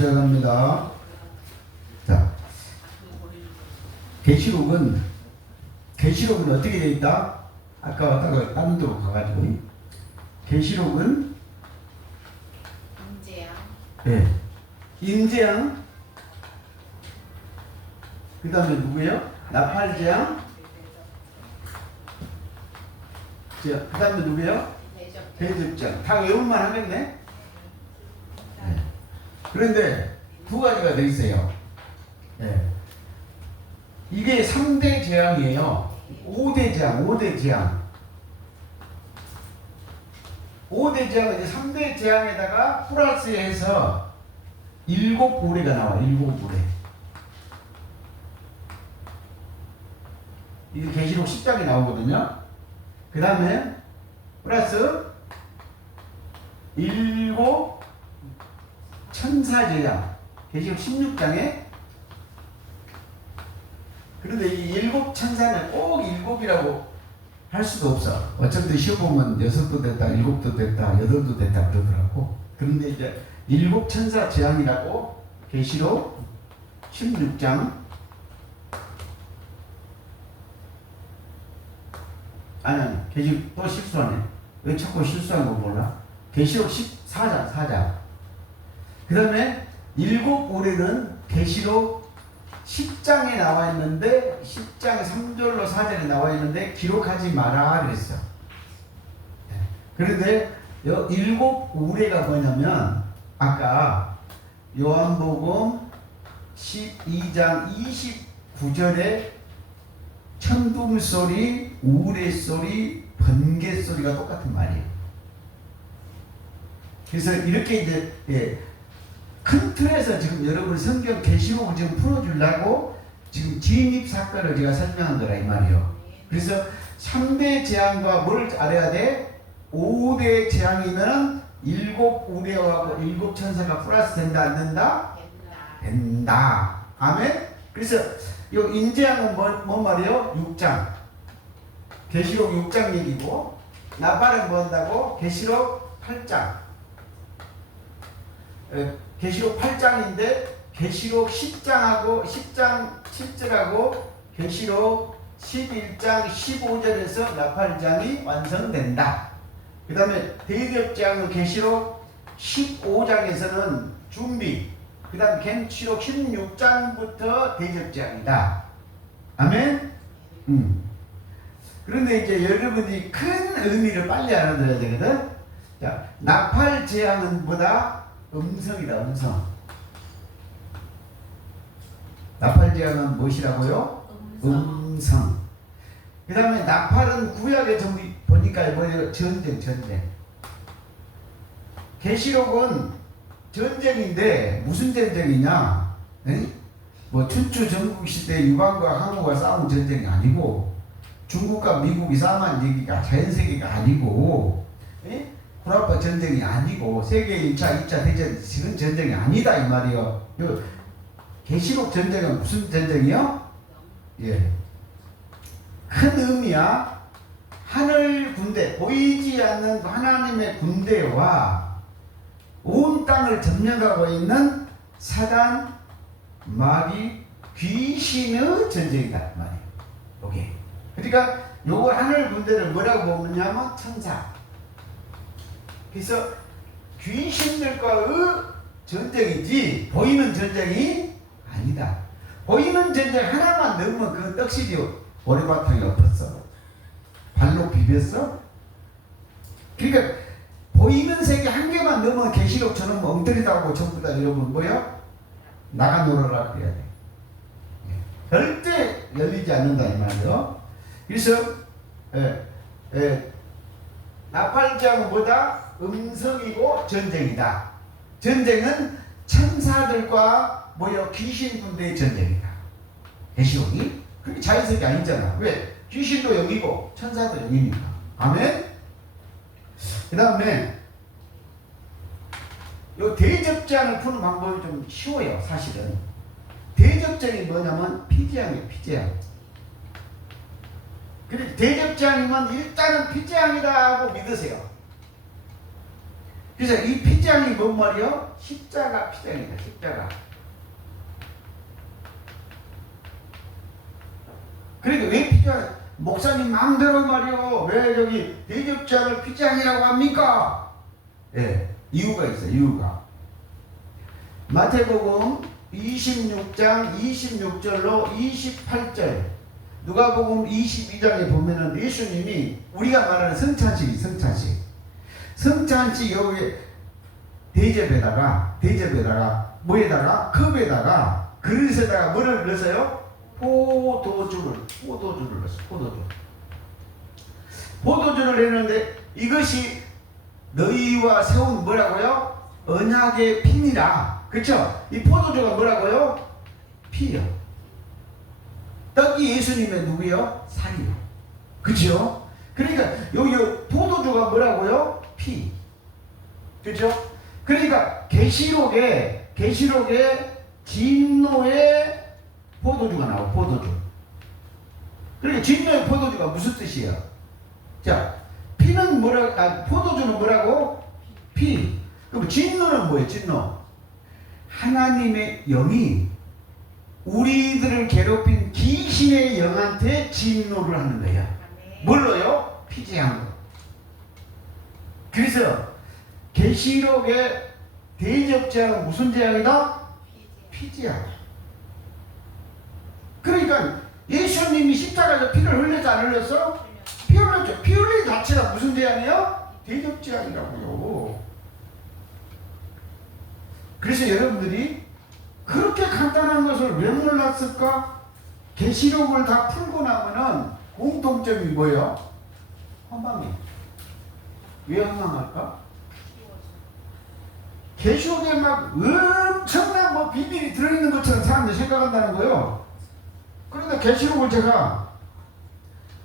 시작합니다. 자, 계시록은 어떻게 되어 있다? 아까 왔다가 다른 데로 가가지고 계시록은 인재양. 네, 인재양. 그 다음에 누구예요? 나팔재양. 그 다음에 누구예요? 대접장. 다 외울만 하겠네. 네. 그런데 두 가지가 돼 있어요. 네. 이게 3대 재앙이에요. 5대 재앙, 5대 재앙. 5대 재앙은 이제 3대 재앙에다가 플러스해서 7우레가 나와요. 7우레. 이게 계시록 10장에 나오거든요. 그 다음에 플러스 7 천사재앙. 계시록 16장에. 그런데 이 7 천사는 꼭 7이라고 할 수도 없어. 어쩐지 시험보면 6도 됐다, 7도 됐다, 8도 됐다 그러더라고. 그런데 이제 7 천사 재앙이라고 계시록 16장. 아니, 계시록 또 실수하네. 왜 자꾸 실수한 거 몰라? 계시록 14장, 4장. 그 다음에 7우레는 계시록 10장에 나와 있는데 10장 3절로 4절에 나와 있는데 기록하지 마라 그랬어. 그런데 7우레가 뭐냐면 아까 요한복음 12장 29절에 천둥소리, 우레소리, 번개소리가 똑같은 말이에요. 그래서 이렇게 이제 큰 틀에서 지금 여러분 성경 계시록을 지금 풀어주려고 지금 진입 사건을 제가 설명한 거라 이 말이에요. 그래서 3대 재앙과 뭘 알아야 돼? 5대 재앙이면 7우레하고 7 천사가 플러스 된다 안 된다? 된다. 아멘. 그래서 이 인재양은 뭔 말이에요? 6장. 계시록 6장 얘기고 나팔은 뭐 한다고? 계시록 8장. 계시록 8장인데 계시록 10장하고 10장 7절하고 계시록 11장 15절에서 나팔장이 완성된다. 그 다음에 대접장은 계시록 15장에서는 준비, 그 다음 계시록 16장부터 대접장이다. 아멘? 그런데 이제 여러분이 큰 의미를 빨리 알아들어야 되거든. 자, 나팔재앙은 보다 음성이다. 음성. 나팔재앙은 무엇이라고요? 음성. 그 다음에 나팔은 구약에 전부 보니까 뭐예요? 전쟁. 계시록은 전쟁인데 무슨 전쟁이냐? 에? 뭐 춘추 전국 시대 유방과 항우가 싸운 전쟁이 아니고 중국과 미국이 싸움한 얘기가 전 세계가 아니고 에? 구라파 전쟁이 아니고 세계 1차, 2차 대전 지금 전쟁이 아니다 이 말이요. 계시록 전쟁은 무슨 전쟁이요? 예, 큰 의미야. 하늘 군대, 보이지 않는 하나님의 군대와 온 땅을 점령하고 있는 사단, 마귀, 귀신의 전쟁이다 말이에요. 오케이. 그러니까 요거 하늘 군대를 뭐라고 보느냐면 천사. 그래서 귀신들과의 전쟁이지 보이는 전쟁이 아니다. 보이는 전쟁 하나만 넣으면 그 떡실이 오래바탕이 엎었어. 발로 비볐어. 그러니까 보이는 세계 한 개만 넣으면 계시록처럼 엉터리다고 전부 다 여러분 뭐야? 나가 놀아라 그래야 돼. 절대 열리지 않는다 이 말이요. 그래서 나팔장은 뭐다? 음성이고 전쟁이다. 전쟁은 천사들과 뭐요? 귀신 군대의 전쟁이다. 계시록이 그렇게 자연스럽게 아니잖아. 왜? 귀신도 영이고 천사도 영이니까. 아멘. 그 다음에 요 대접장을 푸는 방법이 좀 쉬워요. 사실은 대접장이 뭐냐면 피재앙이에요. 피재앙. 그리고 대접장이면 일단은 피재앙이다 하고 믿으세요. 그래서 이 피장이 뭔 말이요? 십자가 피장이다. 십자가. 그러니까 왜 피장? 목사님 마음대로 말이요. 왜 저기 대접장을 피장이라고 합니까? 예, 이유가 있어요. 이유가. 마태복음 26장 26절로 28절, 누가복음 22장에 보면은 예수님이 우리가 말하는 성찬식 여기 대접에다가 뭐에다가 컵에다가 그릇에다가 뭐를 넣었어요? 포도주를 넣었어. 포도주를 했는데 이것이 너희와 세운 뭐라고요? 언약의 피니라. 그렇죠? 이 포도주가 뭐라고요? 피요. 떡이 예수님의 누구요? 살이요. 그렇죠? 그러니까 여기 포도주가 뭐라고요? 피. 그렇죠? 그러니까 계시록에 진노의 포도주가 나와. 포도주. 그러니까 진노의 포도주가 무슨 뜻이에요? 자, 피는 포도주는 뭐라고? 피. 그럼 진노는 뭐예요? 진노. 하나님의 영이 우리들을 괴롭힌 귀신의 영한테 진노를 하는 거예요. 뭘로요? 피제한 거. 그래서 계시록의 대접제약은 무슨 제약이다? 피제약. 그러니까 예수님이 십자가에서 피를 흘렸지 안 흘렸어? 피 흘렸죠. 피 흘린 자체가 무슨 제약이에요? 대접제약이라고요. 그래서 여러분들이 그렇게 간단한 것을 왜 몰랐을까? 계시록을 다 풀고 나면은 공통점이 뭐예요? 허망해. 왜 허망할까? 계시록에 막 엄청난 뭐 비밀이 들어있는 것처럼 사람들이 생각한다는 거예요. 그런데 계시록을 제가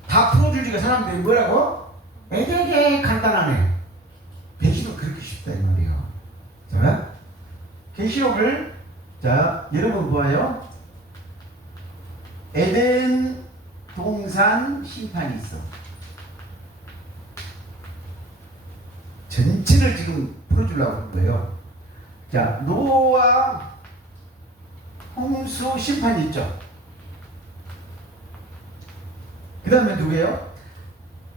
다 풀어주니까 사람들이 뭐라고? 되게 간단하네. 계시록 그렇게 쉽다 이 말이에요. 자, 계시록을 자 여러분 보아요. 에덴 동산 심판이 있어. 전체를 지금 풀어주려고 한 거예요. 자, 노아 홍수 심판이 있죠. 그 다음에 누구예요?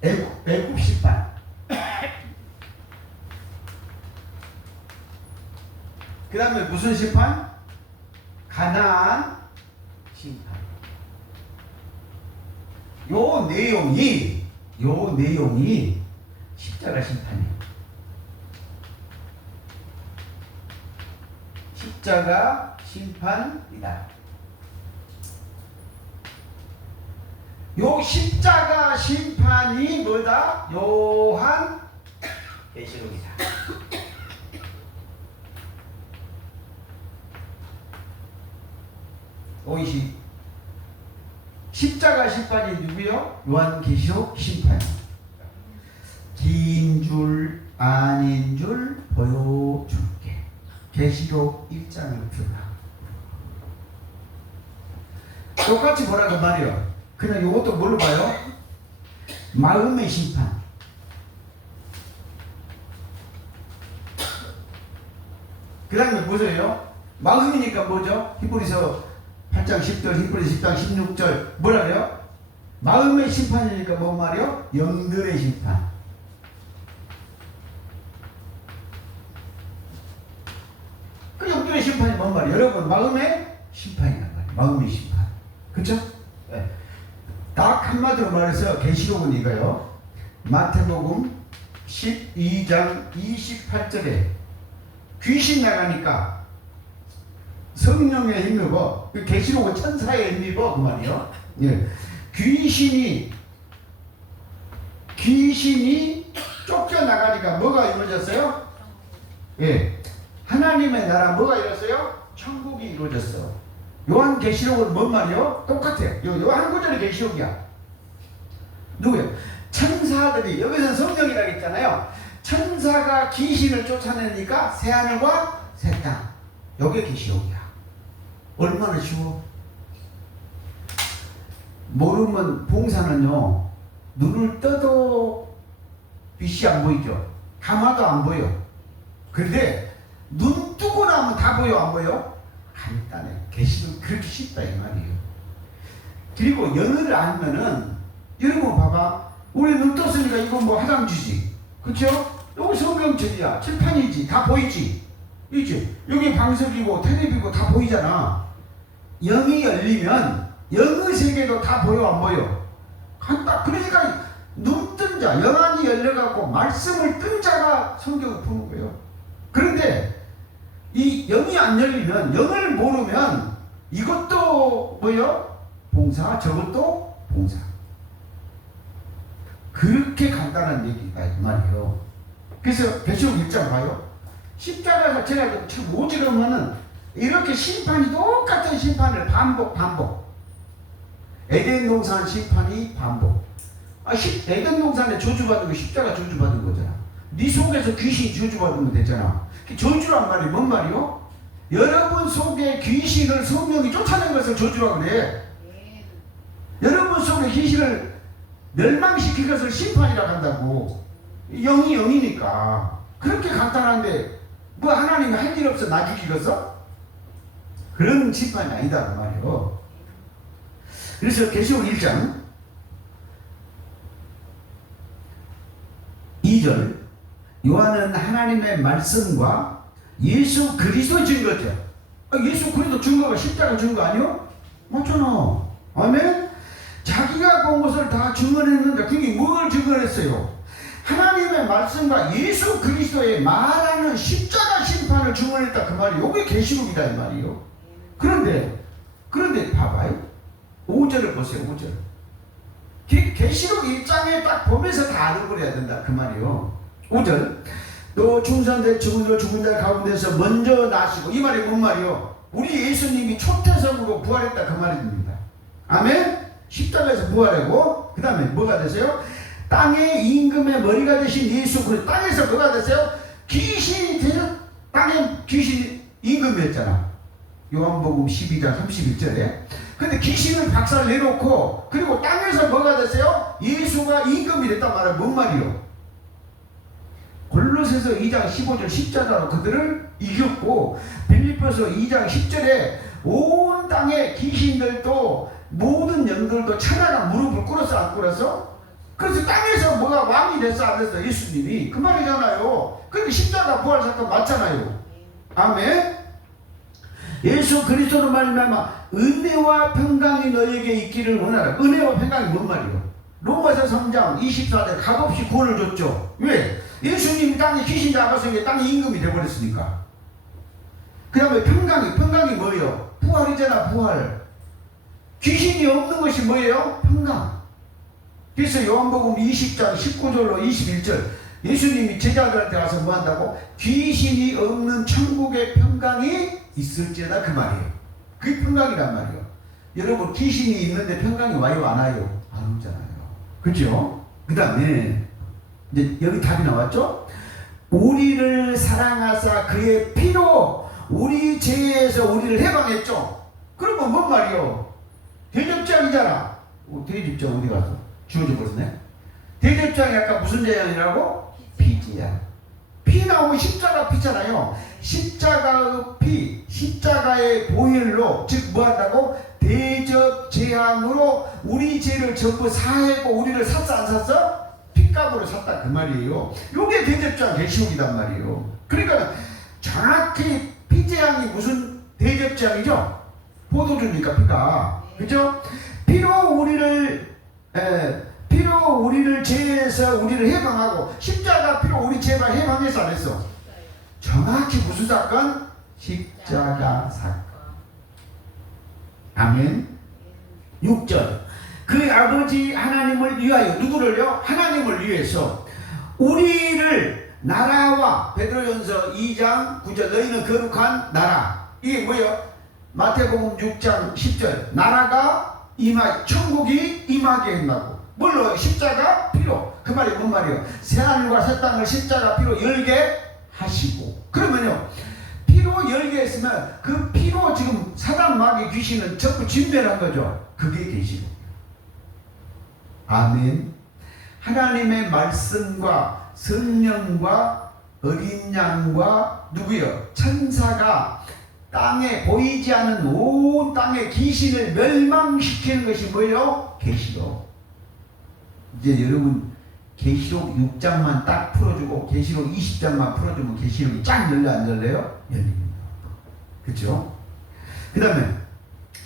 애굽 심판. 그 다음에 무슨 심판? 가나안 심판. 요 내용이 십자가 심판이에요. 십자가 심판이다. 요 십자가 심판이 뭐다? 요한 계시록이다. 오이시 십자가 심판이 누구요? 요한 계시록 심판. 긴 줄 아닌 줄 보여줄게. 계시록 1장을 펴라. 똑같이 보라고 말이요. 그냥 이것도 뭘로 봐요? 마음의 심판. 그 다음에 뭐예요? 마음이니까 뭐죠? 히브리서 8장 10절, 히브리서 10장 16절 뭐라 그래요? 마음의 심판이니까 뭔 말이요? 영들의 심판. 그 영들의 심판이 뭔 말이에요? 여러분 마음의 심판이란 말이에요. 마음의 심판. 그쵸? 네. 딱 한마디로 말해서 계시록은 이거요. 마태복음 12장 28절에 귀신 나가니까 성령에 힘입어. 계시록은 천사에 힘입어 그 말이요. 예. 귀신이 쫓겨나가니까 뭐가 이루어졌어요? 예. 하나님의 나라 뭐가 이루어졌어요? 천국이 이루어졌어. 요한 계시록은 뭔 말이요? 똑같아요. 요 한 구절의 계시록이야. 누구요? 천사들이, 여기서는 성령이라고 했잖아요. 천사가 귀신을 쫓아내니까 새하늘과 새 땅. 요게 계시록이야. 얼마나 쉬워? 모르면 봉사는요, 눈을 떠도 빛이 안 보이죠. 감아도 안 보여. 그런데 눈 뜨고 나면 다 보여 안 보여? 간단해. 계시는 그렇게 쉽다 이 말이에요. 그리고 영어를 알면은 여러분 봐봐. 우리 눈 떴으니까 이건 뭐 화장지지. 그쵸? 여기 성경책이야. 칠판이지. 다 보이지? 이지? 여기 방석이고 텔레비고 다 보이잖아. 영이 열리면 영의 세계도 다 보여 안 보여? 간다. 그러니까 눈 뜬 자, 영안이 열려갖고 말씀을 뜬 자가 성경을 푸는 거예요. 그런데 이 영이 안 열리면, 영을 모르면 이것도 뭐요? 봉사, 저것도 봉사. 그렇게 간단한 얘기가 이 말이에요. 그래서 계시록 1장 봐요. 십자가 자체가 지금 오지르면은 이렇게 심판이 똑같은 심판을 반복. 에덴 동산 심판이 반복. 에덴 동산에 저주받은 거 십자가 저주받은 거잖아. 네 속에서 귀신 저주받으면 되잖아. 저주란 말이 뭔 말이요? 여러분 속에 귀신을 성령이 쫓아낸 것을 저주라고 그래. 여러분 속에 귀신을 멸망시킨 것을 심판이라고 한다고. 영이 영이니까. 그렇게 간단한데 뭐 하나님이 할 일 없어 나 죽이겠어? 그런 심판이 아니다 그 말이에요. 그래서 계시록 1장 2절 요한은 하나님의 말씀과 예수 그리스도 증거죠. 예수 그리스도 증거가 십자가 증거 아니요? 맞잖아. 아멘? 자기가 본 것을 다 증언했는데 그게 뭘 증언했어요? 하나님의 말씀과 예수 그리스도의 말하는 십자가 심판을 증언했다 그 말이에요. 이게 계시록이다 이 말이에요. 그런데 봐봐요. 5절을 보세요. 5절. 계시록 1장에 딱 보면서 다 알아버려야 된다 그 말이에요. 5절. 또 충산된 죽은 자 가운데서 먼저 나시고, 이 말이 뭔 말이요? 우리 예수님이 초태석으로 부활했다 그 말입니다. 아멘? 십자가에서 부활하고 그 다음에 뭐가 되세요? 땅의 임금의 머리가 되신 예수 그리스도. 땅에서 뭐가 되세요? 귀신이 되서 땅에 귀신 임금이었잖아. 요한복음 12장 31절에. 근데 귀신을 박살 내놓고 그리고 땅에서 뭐가 됐어요? 예수가 임금이 됐단 말이야. 뭔 말이요? 골로새서 2장 15절 십자가로 그들을 이겼고, 빌립보서 2장 10절에 온 땅의 귀신들도 모든 영들도 천하가 무릎을 꿇었어 안 꿇었어? 그래서 땅에서 뭐가 왕이 됐어 안 됐어? 예수님이. 그 말이잖아요. 그러니까 십자가 부활 사건 맞잖아요. 아멘. 예수 그리스도로 말미암아 은혜와 평강이 너에게 있기를 원하라. 은혜와 평강이 뭔 말이에요? 로마서 3장 24절 값없이 구원을 줬죠. 왜? 예수님이 땅에 귀신 잡았으니까 땅에 임금이 되어버렸으니까. 그 다음에 평강이 뭐예요? 부활이잖아. 부활. 귀신이 없는 것이 뭐예요? 평강. 그래서 요한복음 20장 19절로 21절 예수님이 제자들한테 와서 뭐 한다고? 귀신이 없는 천국의 평강이 있을지어다 그 말이에요. 그게 평강이란 말이에요. 여러분 귀신이 있는데 평강이 와요 안 와요? 안 오잖아요. 그죠? 그 다음에 이제 여기 답이 나왔죠? 우리를 사랑하사 그의 피로 우리 죄에서 우리를 해방했죠. 그러면 뭔 말이요? 대접장이잖아. 대접장 어디 가서 주어져 버렸네. 대접장이 아까 무슨 재앙이라고? 피재앙. 피 나오면 십자가 피잖아요. 십자가의 피, 십자가의 보혈로, 즉 뭐 한다고? 대접 재앙으로 우리 죄를 전부 사해고 우리를 샀어 안 샀어? 핏값으로 샀다 그 말이에요. 요게 대접장 계시록이단 말이에요. 그러니까 정확히 피재앙이 무슨 대접장이죠? 포도주니까 피가. 그죠? 피로 우리를 죄에서 우리를 해방하고, 십자가 피로 우리 죄만 해방해서 안 했어? 정확히 무슨 사건? 십자가 사건. 아멘. 6절. 그 아버지 하나님을 위하여, 누구를요? 하나님을 위해서 우리를 나라와, 베드로전서 2장 9절 너희는 거룩한 나라. 이게 뭐예요? 마태복음 6장 10절 나라가 천국이 임하게 한다고. 뭘로? 십자가 피로. 그 말이 뭔 말이에요? 새하늘과 새 땅을 십자가 피로 열게 하시고. 그러면요, 피로 열게 했으면 그 피로 지금 사단 마귀 귀신은 전부 진멸한 거죠. 그게 계시고. 아멘. 하나님의 말씀과 성령과 어린 양과 누구요? 천사가 땅에 보이지 않는 온 땅의 귀신을 멸망시키는 것이 뭐예요? 계시록. 이제 여러분 계시록 6장만 딱 풀어주고 계시록 20장만 풀어주면 계시록이 쫙 열려 안 열려요? 열립니다. 그렇죠? 그 다음에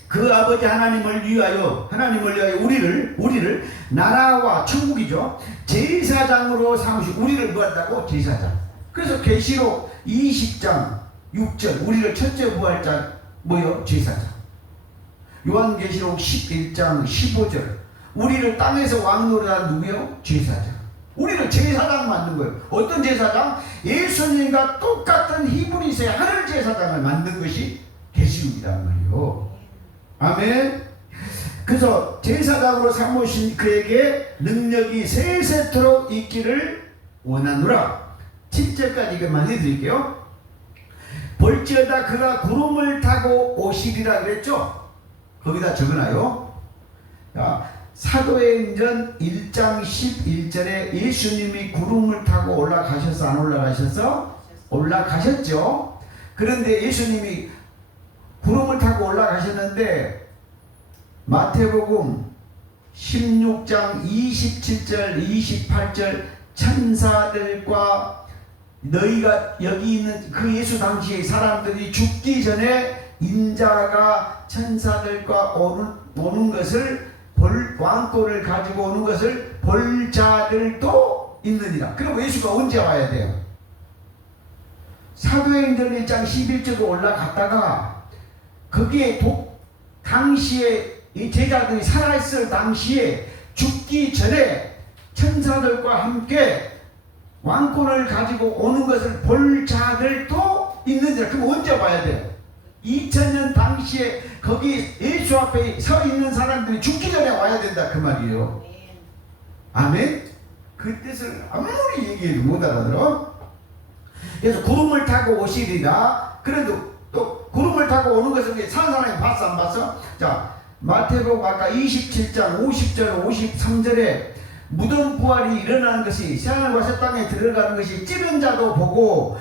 그 아버지 하나님을 위하여 우리를 나라와 천국이죠. 제사장으로 삼으시고 우리를 뭐 한다고? 제사장. 그래서 계시록 20장 6절 우리를 첫째 부활자 뭐요? 제사장. 요한계시록 11장 15절 우리를 땅에서 왕노릇한 누구요? 제사장. 우리를 제사장 만든 거예요. 어떤 제사장? 예수님과 똑같은 히브리서의 하늘 제사장을 만든 것이 계시록이란 말이에요. 아멘. 그래서 제사장으로 삼으신 그에게 능력이 세세토록 있기를 원하노라. 7절까지 이것만 해드릴게요. 볼지어다 그가 구름을 타고 오시리라 그랬죠. 거기다 적어놔요. 자, 사도행전 1장 11절에 예수님이 구름을 타고 올라가셔서 안 올라가셔서? 올라가셨죠. 그런데 예수님이 구름을 타고 올라가셨는데 마태복음 16장 27절 28절 천사들과 너희가 여기 있는 그 예수 당시의 사람들이 죽기 전에 인자가 천사들과 오는 것을 왕권을 가지고 오는 것을 볼 자들도 있느니라. 그리고 예수가 언제 와야 돼요? 사도행전 1장 11절로 올라갔다가 거기에 당시에 이 제자들이 살아있을 당시에 죽기 전에 천사들과 함께 왕권을 가지고 오는 것을 볼 자들도 있는데 그럼 언제 봐야 돼요? 2000년 당시에 거기 예수 앞에 서 있는 사람들이 죽기 전에 와야 된다 그 말이에요. 아멘? 그 뜻을 아무리 얘기해도 못 알아들어. 그래서 구름을 타고 오시리라. 그래도 또 구름을 타고 오는 것을 산 사람이 봤어 안 봤어? 자, 마태복음 아까 27장 50절 53절에 무덤 부활이 일어나는 것이 새하늘과 새 땅에 들어가는 것이 찌른 자도 보고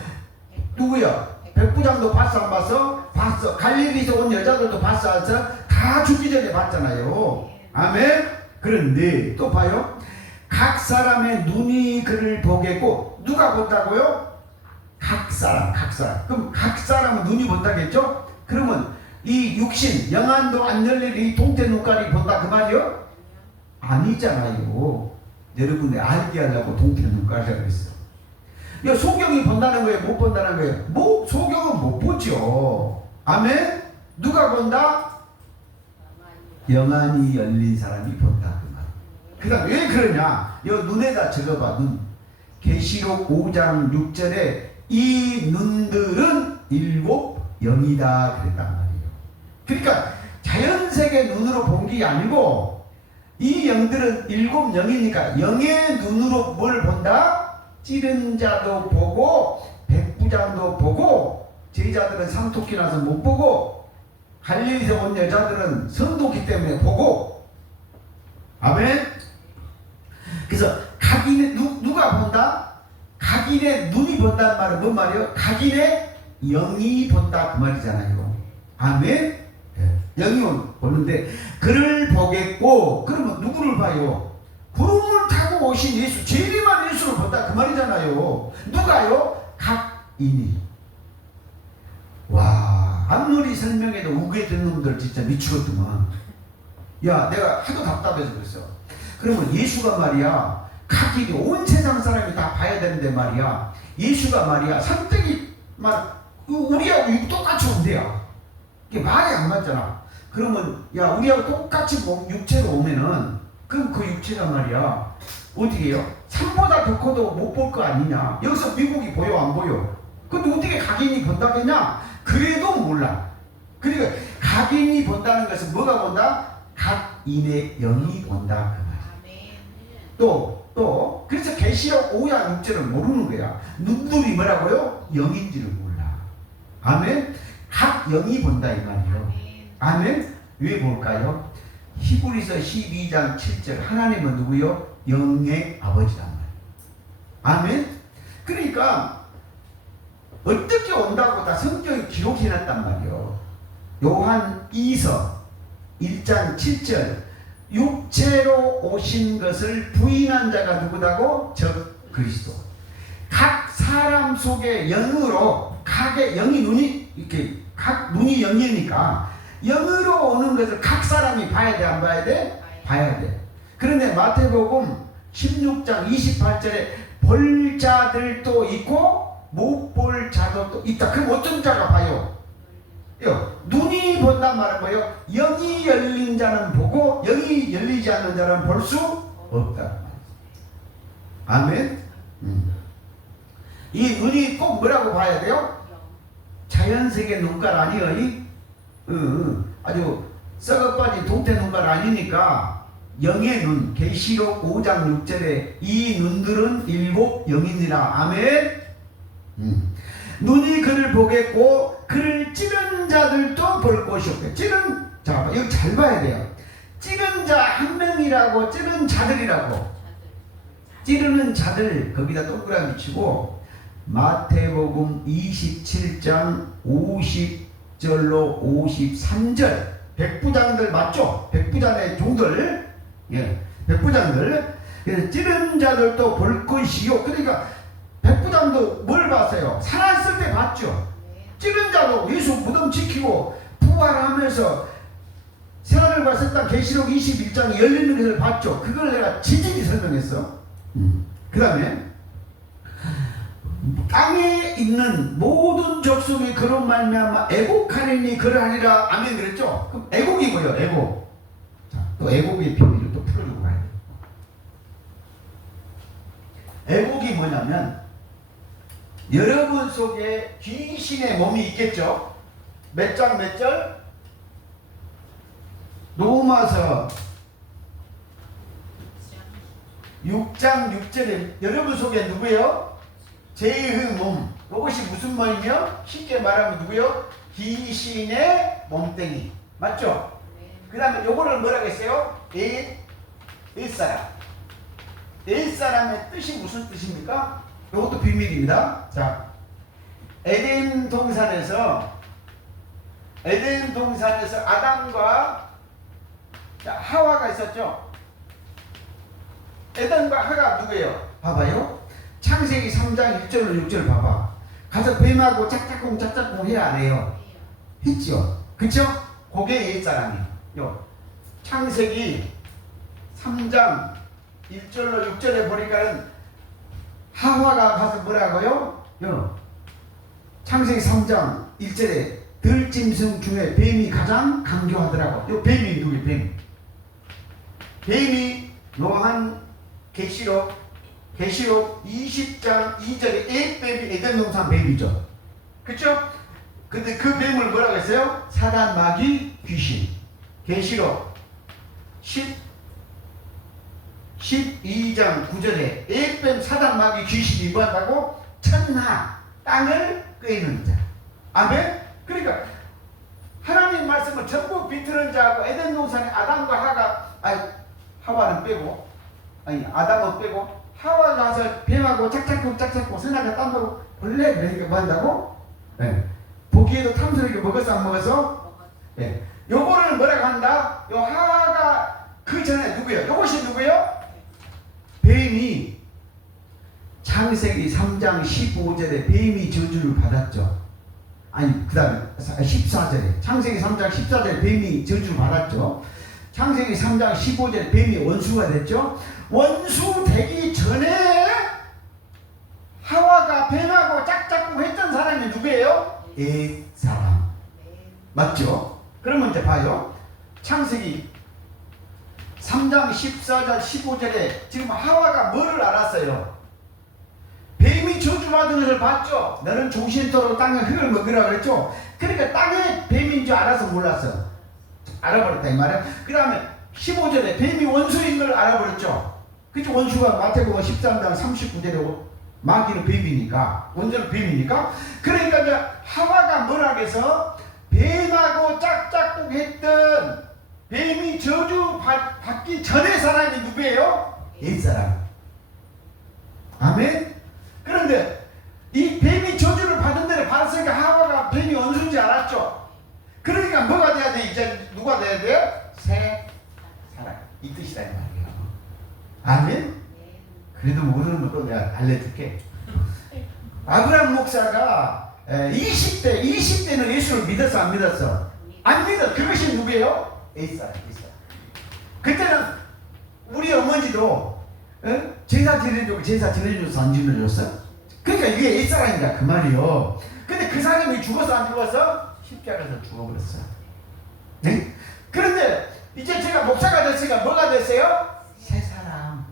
누구야? 백부장도 봤어 안 봤어? 봤어. 갈릴리에서 온 여자들도 봤어 안 봤어? 다 죽기 전에 봤잖아요. 아멘? 그런데 또 봐요. 각 사람의 눈이 그를 보겠고 누가 본다고요? 각 사람. 그럼 각 사람은 눈이 본다겠죠? 그러면 이 육신 영안도 안 열릴 이 동태 눈깔이 본다 그 말이요? 아니잖아요. 여러분이 알게 하려고 동태 눈깔이라고 했어. 야, 소경이 본다는 거예요? 못 본다는 거예요? 뭐 소경은 못 보죠. 아멘? 누가 본다? 영안이 열린 사람이 본다 그 말. 그 다음 왜 그러냐? 이 눈에다 적어봐. 눈. 계시록 5장 6절에 이 눈들은 7 영이다 그랬단 말이에요. 그러니까 자연색의 눈으로 본 게 아니고 이 영들은 7 영이니까 영의 눈으로 뭘 본다? 찌른 자도 보고 백부장도 보고 제자들은 삼토끼 나서 못 보고 갈릴리에서 온 여자들은 선도기 때문에 보고. 아멘. 그래서 각인의 누가 본다? 각인의 눈이 본다는 말은 뭔 말이에요? 각인의 영이 본다 그 말이잖아요. 아멘. 영이 보는데 그를 보겠고 그러면 누구를 봐요? 구름을 타고 오신 예수, 재림한 예수를 본다 그 말이잖아요. 누가요? 각인이. 와, 아무리 설명해도 우게 듣는 놈들 진짜 미치겠더만. 야, 내가 하도 답답해서 그랬어. 그러면 예수가 말이야 각인이 온 세상 사람이 다 봐야 되는데 말이야 예수가 말이야 산뜻이 우리하고 똑같이 온대야. 이게 말이 안 맞잖아. 그러면 야 우리하고 똑같이 육체로 오면은 그럼 그 육체가 말이야 어떻게 해요? 산보다 더 커도 못 볼 거 아니냐. 여기서 미국이 보여 안 보여? 근데 어떻게 각인이 본다겠냐? 그래도 몰라. 그러니까 각인이 본다는 것은 뭐가 본다? 각인의 영이 본다 그 말이야. 또 그래서 계시록 5장 6절을 모르는 거야. 눈들이 뭐라고요? 영인지를 몰라. 아멘. 각 영이 본다 이 말이에요. 아멘. 왜 볼까요? 히브리서 12장 7절 하나님은 누구요? 영의 아버지란 말이에요. 아멘. 그러니까 어떻게 온다고 다 성경에 기록해놨단 말이에요. 요한 2서 1장 7절 육체로 오신 것을 부인한 자가 누구다고? 즉 그리스도. 각 사람 속에 영으로 각의 영이 눈이 이렇게 각 눈이 영이니까 영으로 오는 것을 각 사람이 봐야 돼, 안 봐야 돼? 봐야 돼. 그런데 마태복음 16장 28절에 볼 자들도 있고 못 볼 자들도 있다. 그럼 어떤 자가 봐요? 눈이 본단 말은 뭐예요? 영이 열린 자는 보고 영이 열리지 않는 자는 볼 수 없다. 아멘. 이 눈이 꼭 뭐라고 봐야 돼요? 자연색의 눈깔 아니에요? 아주 썩어빠진 동태 눈깔 아니니까 영의 눈. 계시록 5장 6절에 이 눈들은 일곱 영이니라. 아멘. 눈이 그를 보겠고 그를 찌른 자들도 볼 것이 없고. 자, 이거 잘 봐야 돼요. 찌른 자 한 명이라고, 찌른 자들이라고. 찌르는 자들 거기다 동그라미 치고 마태복음 27장 50절로 53절 백부장들 맞죠? 백부장의 종들, 백부장들. 찌른 자들도 볼 것이요. 그러니까 백부장도 뭘 봤어요? 살아있을 때 봤죠. 찌른 자도 예수 무덤 지키고 부활하면서 새하늘과 새 땅 계시록 21장이 열리는 것을 봤죠. 그걸 내가 지지히 설명했어. 그 다음에 땅에 있는 모든 족속이 그런 말미암아 애곡하리니 그러하리라. 아멘. 그랬죠. 그럼 애곡이 뭐예요? 애곡. 자, 또 애곡의 비밀을 또 풀어주고 가야 돼요. 애곡이 뭐냐면 여러분 속에 귀신의 몸이 있겠죠. 몇 장 몇 절? 로마서 6장 6절에 여러분 속에 누구예요? 죄의 몸. 이것이 무슨 몸이며? 쉽게 말하면 누구요? 귀신의 몸뚱이. 맞죠? 그 다음에 요거를 뭐라고 했어요? 일사람. 일사람의 뜻이 무슨 뜻입니까? 이것도 비밀입니다. 자, 에덴 동산에서 아담과 하와가 있었죠. 에덴과 하가 누구예요? 봐봐요. 창세기 3장 1절로 6절 봐봐. 가서 뱀하고 짝짝꿍 해야 안 해요? 했죠. 그쵸? 그게 옛사람이에요. 창세기 3장 1절로 6절에 보니까는 하와가 가서 뭐라고요? 창세기 3장 1절에 들짐승 중에 뱀이 가장 강교하더라고. 요 뱀이 누구예요? 뱀이 요한 계시록 20장 2절에 뱀이 에덴 동산 뱀이죠. 그쵸? 근데 그 뱀을 뭐라고 했어요? 사단, 마귀, 귀신. 계시록 12장 9절에 뱀, 사단, 마귀, 귀신이 뭐 한다고? 천하, 땅을 꿰는 자. 아멘? 그러니까 하나님 말씀을 전부 비틀은 자하고 에덴 동산에 아담과 하와는 빼고, 아담은 빼고 하와가 가서 뱀하고 짝짝꿍 선악과 땀으로 원래 그러니까 뭐 한다고? 보기에도 탐스럽게 먹었어 안 먹었어? 요거를 뭐라고 한다? 요 하와가 그 전에 누구예요? 요것이 누구예요? 뱀이 창세기 3장 15절에 뱀이 저주를 받았죠. 그 다음에 14절에 창세기 3장 14절에 뱀이 저주를 받았죠. 창세기 3장 15절에 뱀이 원수가 됐죠. 원수 되기 전에 하와가 뱀하고 짝짝꿍 했던 사람이 누구예요? 옛사람. 맞죠? 그러면 이제 봐요. 창세기 3장 14절 15절에 지금 하와가 뭐를 알았어요? 뱀이 저주받은 것을 봤죠? 너는 종신토록 땅의 흙을 먹으라 그랬죠? 그러니까 땅에 뱀인 줄 알아서 몰랐어. 알아버렸다 이 말이야. 그 다음에 15절에 뱀이 원수인 걸 알아버렸죠? 그쵸? 원수가 마태복음 13장 39절에 마귀는 뱀이니까, 원수는 뱀이니까. 그러니까 이제 하와가 뭐라 해서 뱀하고 짝짝꿍 했던 뱀이 저주받기 전의 사람이 누구예요? 옛사람. 아멘? 그런데 이 뱀이 저주를 받은 데는 누가 돼야 돼요? 새 사람. 이 뜻이다 이 말이에요. 아멘? 그래도 모르는 것도 내가 알려줄게. 아브라함 목사가 20대는 예수를 믿었어 안 믿었어? 안 믿었어. 그것이 누구예요? 에이사야. 그때는 우리 어머니도 제사 지내줘서 안 지내줬어? 그러니까 이게 에이사라니까 그 말이요. 근데 그 사람이 죽어서 안 죽었어? 십자가에서 죽어버렸어. 네? 그런데 이제 제가 목사가 됐으니까 뭐가 됐어요? 새 사람.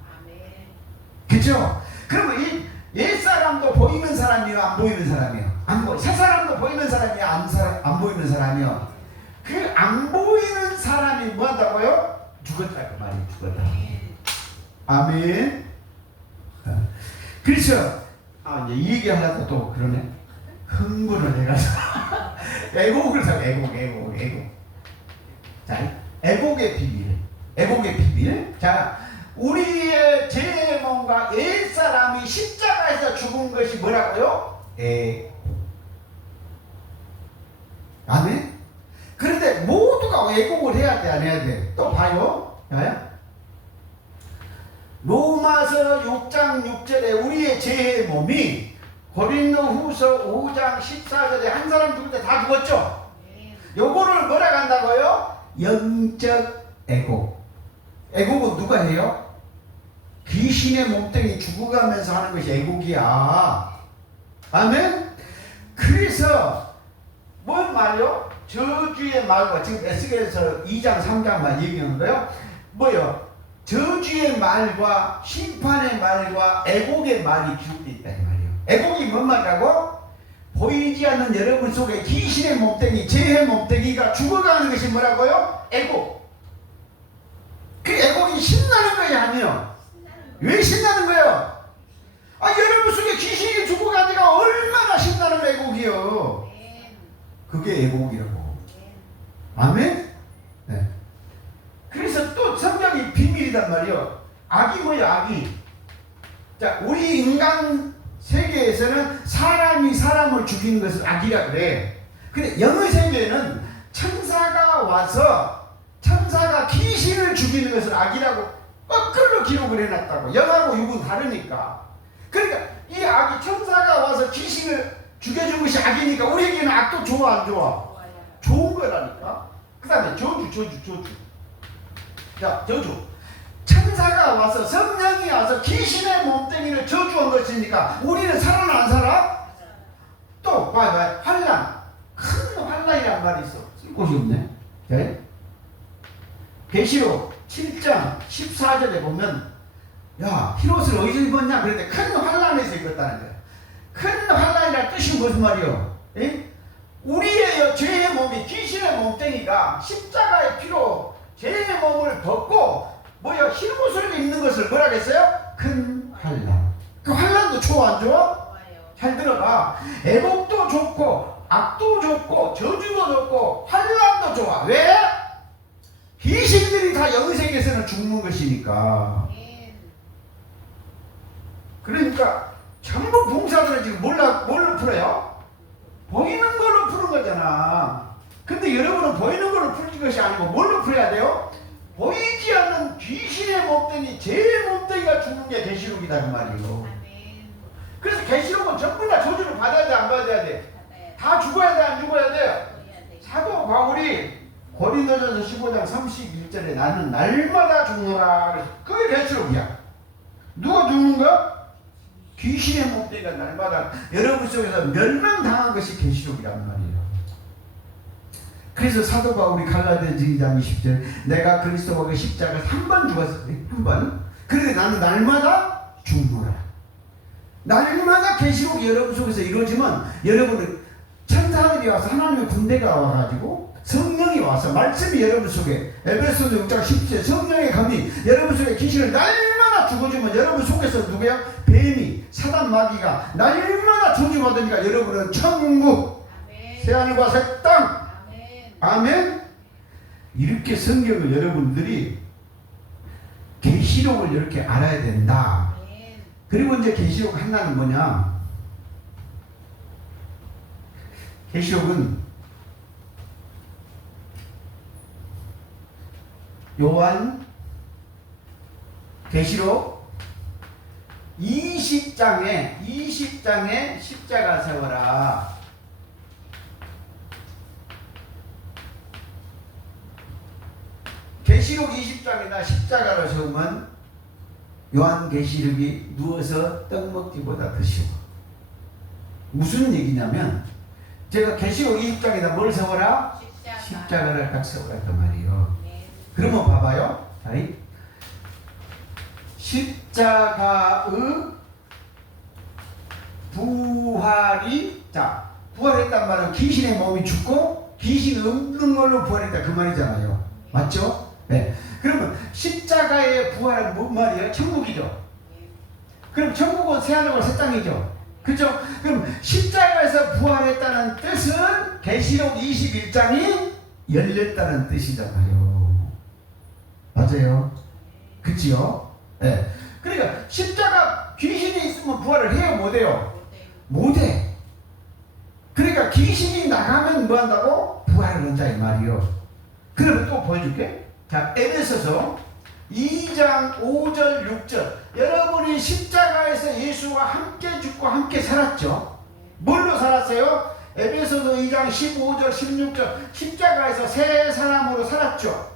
그죠? 그러면 이 옛사람도 보이는 사람이요 안 보이는 사람이요? 새 사람도 보이는 사람이요 안 보이는 사람이요? 그 안 보이는 사람이 뭐 한다고요? 죽었다 그 말이에요. 죽었다. 아멘. 그래서 이제 이 얘기 하려고 또 그러네. 흥분을 해가지고 애곡을 사 애곡. 자, 애곡의 비밀. 자, 우리의 제몸과 옛사람이 십자가에서 죽은 것이 뭐라고요? 아멘? 그런데 모두가 애곡을 해야 돼, 안 해야 돼? 또 봐요. 로마서 6장 6절에 우리의 제몸이 고린도후서 5장 14절에 한 사람 죽을 때 다 죽었죠? 요거를 뭐라고 한다고요? 영적 애곡. 애곡은 누가 해요? 귀신의 몸뚱이 죽어가면서 하는 것이 애곡이야. 아멘? 그래서 뭔 말이요? 저주의 말과 지금 에스겔서 2장 3장만 얘기하는 거예요. 뭐요? 저주의 말과 심판의 말과 애곡의 말이 기록되어 있다 이 말이에요. 애곡이 뭔 말이라고? 보이지 않는 여러분 속에 귀신의 몸뚱이, 죄의 몸뚱이가 죽어가는 것이 뭐라고요? 애곡. 그 애곡이 신나는 거예요, 아니요? 왜 신나는 거예요? 여러분 속에 귀신이 죽어가니까 얼마나 신나는 애곡이요. 그게 애곡이라고. 아멘? 네. 그래서 또 성경이 비밀이란 말이요. 악이 뭐예요, 악이? 자, 우리 인간 세계에서는 사람이 사람을 죽이는 것을 악이라 그래. 근데 영의 세계에는 천사가 와서 천사가 귀신을 죽이는 것을 악이라고 거꾸로 기록을 해놨다고. 영하고 육은 다르니까. 그러니까 이 악이 천사가 와서 귀신을 죽여준 것이 악이니까 우리에게는 악도 좋아 안 좋아? 좋은 거라니까. 그 다음에 저주. 자, 저주. 천사가 와서 성령이 와서 귀신의 몸뚱이를 저주한 것이니까 우리는 살아나 안 살아? 또 봐요. 환난. 큰 환난이란 말이 있어. 쓸 곳이 없네. 네? 계시록 7장 14절에 보면 야, 흰옷을 어디서 입었냐? 그런데 큰 환난에서 입었다는 거야. 큰 환난이란 뜻이 무슨 말이요? 에? 우리의 죄의 몸이 귀신의 몸뚱이가 십자가의 피로 죄의 몸을 벗고 흰옷을 입는 것을 뭐라 했어요? 큰 환난. 그 환난도 좋아 안 좋아? 잘 들어가. 애곡도 좋고 악도 좋고 저주도 좋고 환난도 좋아. 왜? 귀신들이 다 영세계에서는 죽는 것이니까. 그러니까 전부 봉사들은 지금 뭘로 풀어요? 보이는 걸로 푸는 거잖아. 근데 여러분은 보이는 걸로 풀는 것이 아니고 뭘로 풀어야 돼요? 보이지 않는 귀신의 몸뚱이, 죄의 몸뚱이가 죽는 게 계시록이다 그 말이에요. 그래서 계시록은 전부 다 저주를 받아야 돼 안 받아야 돼? 다 죽어야 돼 안 죽어야 돼? 사도 바울이 고린도전서 15장 31절에 나는 날마다 죽노라. 그게 계시록이야. 누가 죽는 거야? 귀신의 몸뚱이가 날마다 여러분 속에서 멸망당한 것이 계시록이란 말이에요. 그래서 사도 바울이 갈라디아서 2장 20절 내가 그리스도와 그 십자가에서 한 번 죽었어요. 한 번. 그런데 나는 날마다 죽노라. 날마다 계시록이 여러분 속에서 이루어지면 여러분은 천사들이 와서 하나님의 군대가 와가지고 성령이 와서 말씀이 여러분 속에 에베소서 6장 10절 성령의 감이 여러분 속에 귀신을 날마다 죽어주면 여러분 속에서 누구야? 뱀이 사단 마귀가 날마다 저주받으니까 여러분은 천국 새하늘과 새 땅 아멘. 이렇게 성경을 여러분들이 계시록을 이렇게 알아야 된다. 그리고 이제 계시록 하나는 뭐냐? 계시록은 요한 계시록 20장에 십자가 세워라. 계시록 20장에다 십자가를 세우면 요한계시록이 누워서 떡 먹기보다 더 쉬워. 무슨 얘기냐면 제가 계시록 20장에다 뭘 세워라? 십자가를 딱 세우라 했단 말이에요. 그러면 봐봐요. 십자가의 부활이, 자, 부활했단 말은 귀신의 몸이 죽고 귀신 없는 걸로 부활했다 그 말이잖아요. 맞죠? 네. 그러면 십자가의 부활은 뭔 말이에요? 천국이죠. 그럼 천국은 새하늘과 새 땅이죠. 그죠? 그럼 십자가에서 부활했다는 뜻은 계시록 21장이 열렸다는 뜻이잖아요. 맞아요? 그치요? 네. 그러니까 십자가 귀신이 있으면 부활을 해요? 못해요? 못해. 그러니까 귀신이 나가면 뭐 한다고? 부활을 한다 이 말이요. 그러면 또 보여줄게. 자, 에베소서 2장 5절 6절. 여러분이 십자가에서 예수와 함께 죽고 함께 살았죠. 뭘로 살았어요? 에베소서 2장 15절 16절. 십자가에서 새 사람으로 살았죠.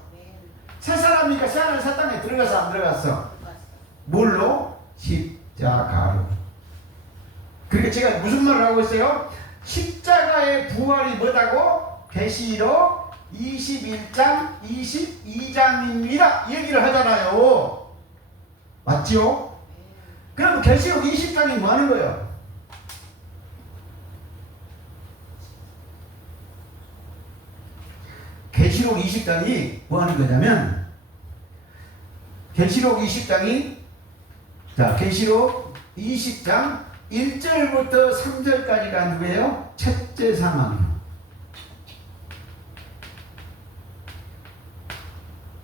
새 사람이니까 새 하늘 새 땅에 들어가서 안 들어갔어? 뭘로? 십자가로. 그러니까 제가 무슨 말을 하고 있어요? 십자가의 부활이 뭐다고? 계시록 21장 22장입니다 얘기를 하잖아요. 맞죠? 그럼 계시록 20장이 뭐 하는 거예요? 계시록 20장이 뭐 하는 거냐면, 계시록 20장이, 자, 계시록 20장 1절부터 3절까지가 누구예요? 첫째 사망이요.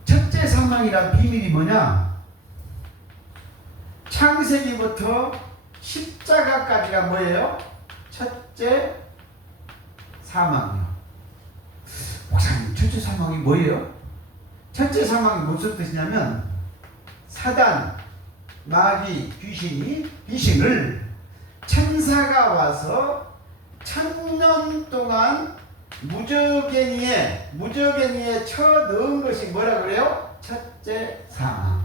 첫째 사망이란 비밀이 뭐냐? 창세기부터 십자가까지가 뭐예요? 첫째 사망이요. 목사님, 첫째 사망이 뭐예요? 첫째 사망이 무슨 뜻이냐면, 사단, 마귀, 귀신을 천사가 와서 1000년 동안 무저갱이에 쳐 넣은 것이 뭐라 그래요? 첫째 사망.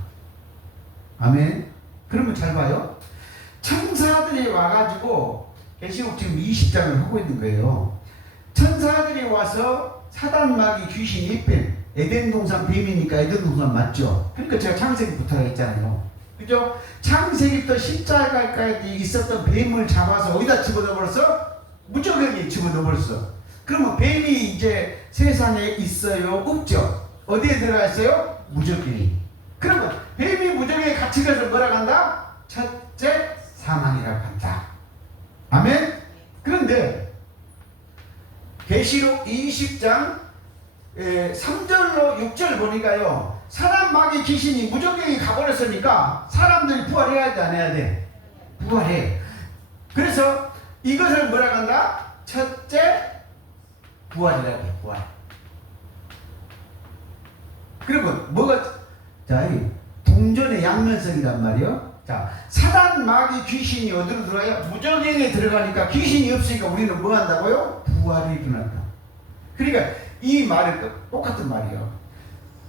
아멘. 그러면 잘 봐요. 천사들이 와가지고 계시록 지금 20장을 하고 있는 거예요. 천사들이 와서 사단, 마귀, 귀신, 뱀, 에덴 동산 뱀이니까 에덴 동산 맞죠? 그러니까 제가 창세기부터 했잖아요. 그죠? 창세기부터 십자가까지 있었던 뱀을 잡아서 어디다 집어넣어버렸어? 무저갱이에 집어넣어버렸어. 그러면 뱀이 이제 세상에 있어요? 없죠? 어디에 들어가 있어요? 무저갱이. 그러면 뱀이 무저갱이에 같이 가서 뭐라고 한다? 첫째 사망이라고 한다. 아멘? 그런데 계시록 20장 3절로 6절 보니까요, 사람, 마귀, 귀신이 무저갱이 가버렸으니까 사람들이 부활해야 돼, 안 해야 돼? 부활해. 그래서 이것을 뭐라고 한다? 첫째 부활이라고 해. 부활. 그리고 뭐가, 자, 동전의 양면성이란 말이요. 자, 사단, 마귀, 귀신이 어디로 들어가요? 무저갱이에 들어가니까 귀신이 없으니까 우리는 뭐 한다고요? 부활이 일어난다. 그러니까 이 말은 똑같은 말이에요.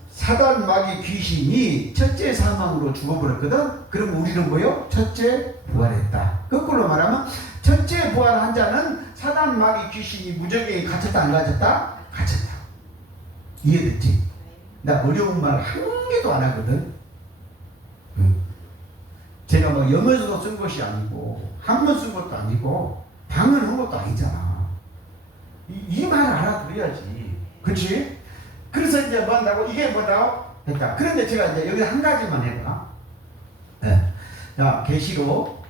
사단, 마귀, 귀신이 첫째 사망으로 죽어버렸거든. 그럼 우리는 뭐요? 첫째 부활했다. 거꾸로 말하면 첫째 부활한 자는 사단, 마귀, 귀신이 무저갱이에 갇혔다 안 갇혔다? 갇혔다. 이해됐지? 나 어려운 말 한 개도 안 하거든. 제가 뭐 영어에서도 쓴 것이 아니고 한번 쓴 것도 아니고 방언한 것도 아니잖아. 이 말을 알아들어야지. 그치? 그래서 이제 뭐 한다고? 이게 뭐다고? 그러니까. 그런데 제가 이제 여기 한 가지만 해봐. 네. 자, 계시록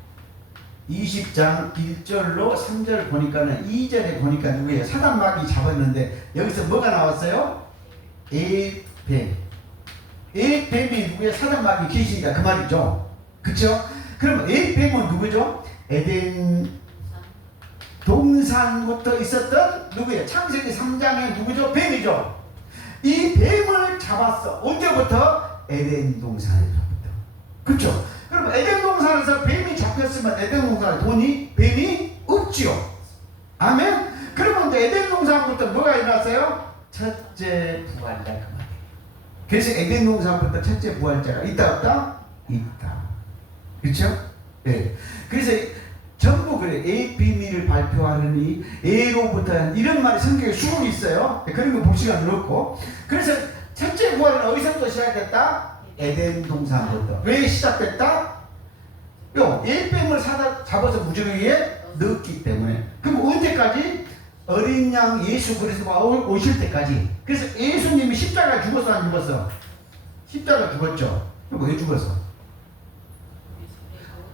20장 1절로 3절 보니까는 2절에 보니까 누구예요? 사단, 마귀 잡았는데 여기서 뭐가 나왔어요? 에뱀. 에뱀이 누구예요? 사단, 마귀, 귀신이다 그 말이죠. 그쵸? 그럼 에뱀은 누구죠? 에덴 동산부터 있었던 누구예요? 창세기 3장의 누구죠? 뱀이죠. 이 뱀을 잡았어. 언제부터? 에덴 동산에서부터. 그렇죠? 그럼 에덴 동산에서 뱀이 잡혔으면 에덴 동산에 뱀이 없지요. 아멘? 그러면 이제 에덴 동산부터 뭐가 일어났어요? 첫째 부활자 그 말이에요. 그래서 에덴 동산부터 첫째 부활자가 있다 없다? 있다. 그렇죠? 네. 그래서 전부 그래. A 비밀을 발표하느니 A로부터 이런 말이 성경에 수록이 있어요. 그런 거 볼 시간은 없고. 그래서 첫째 부활은 어디서부터 시작됐다? 에덴 동산부터. 왜 시작됐다? A뱀을 잡아서 무저기에 넣었기 때문에. 그럼 언제까지? 어린 양 예수 그리스도가 오실 때까지. 그래서 예수님이 십자가에 죽었어 안 죽었어? 십자가 죽었죠. 그럼 왜 죽었어?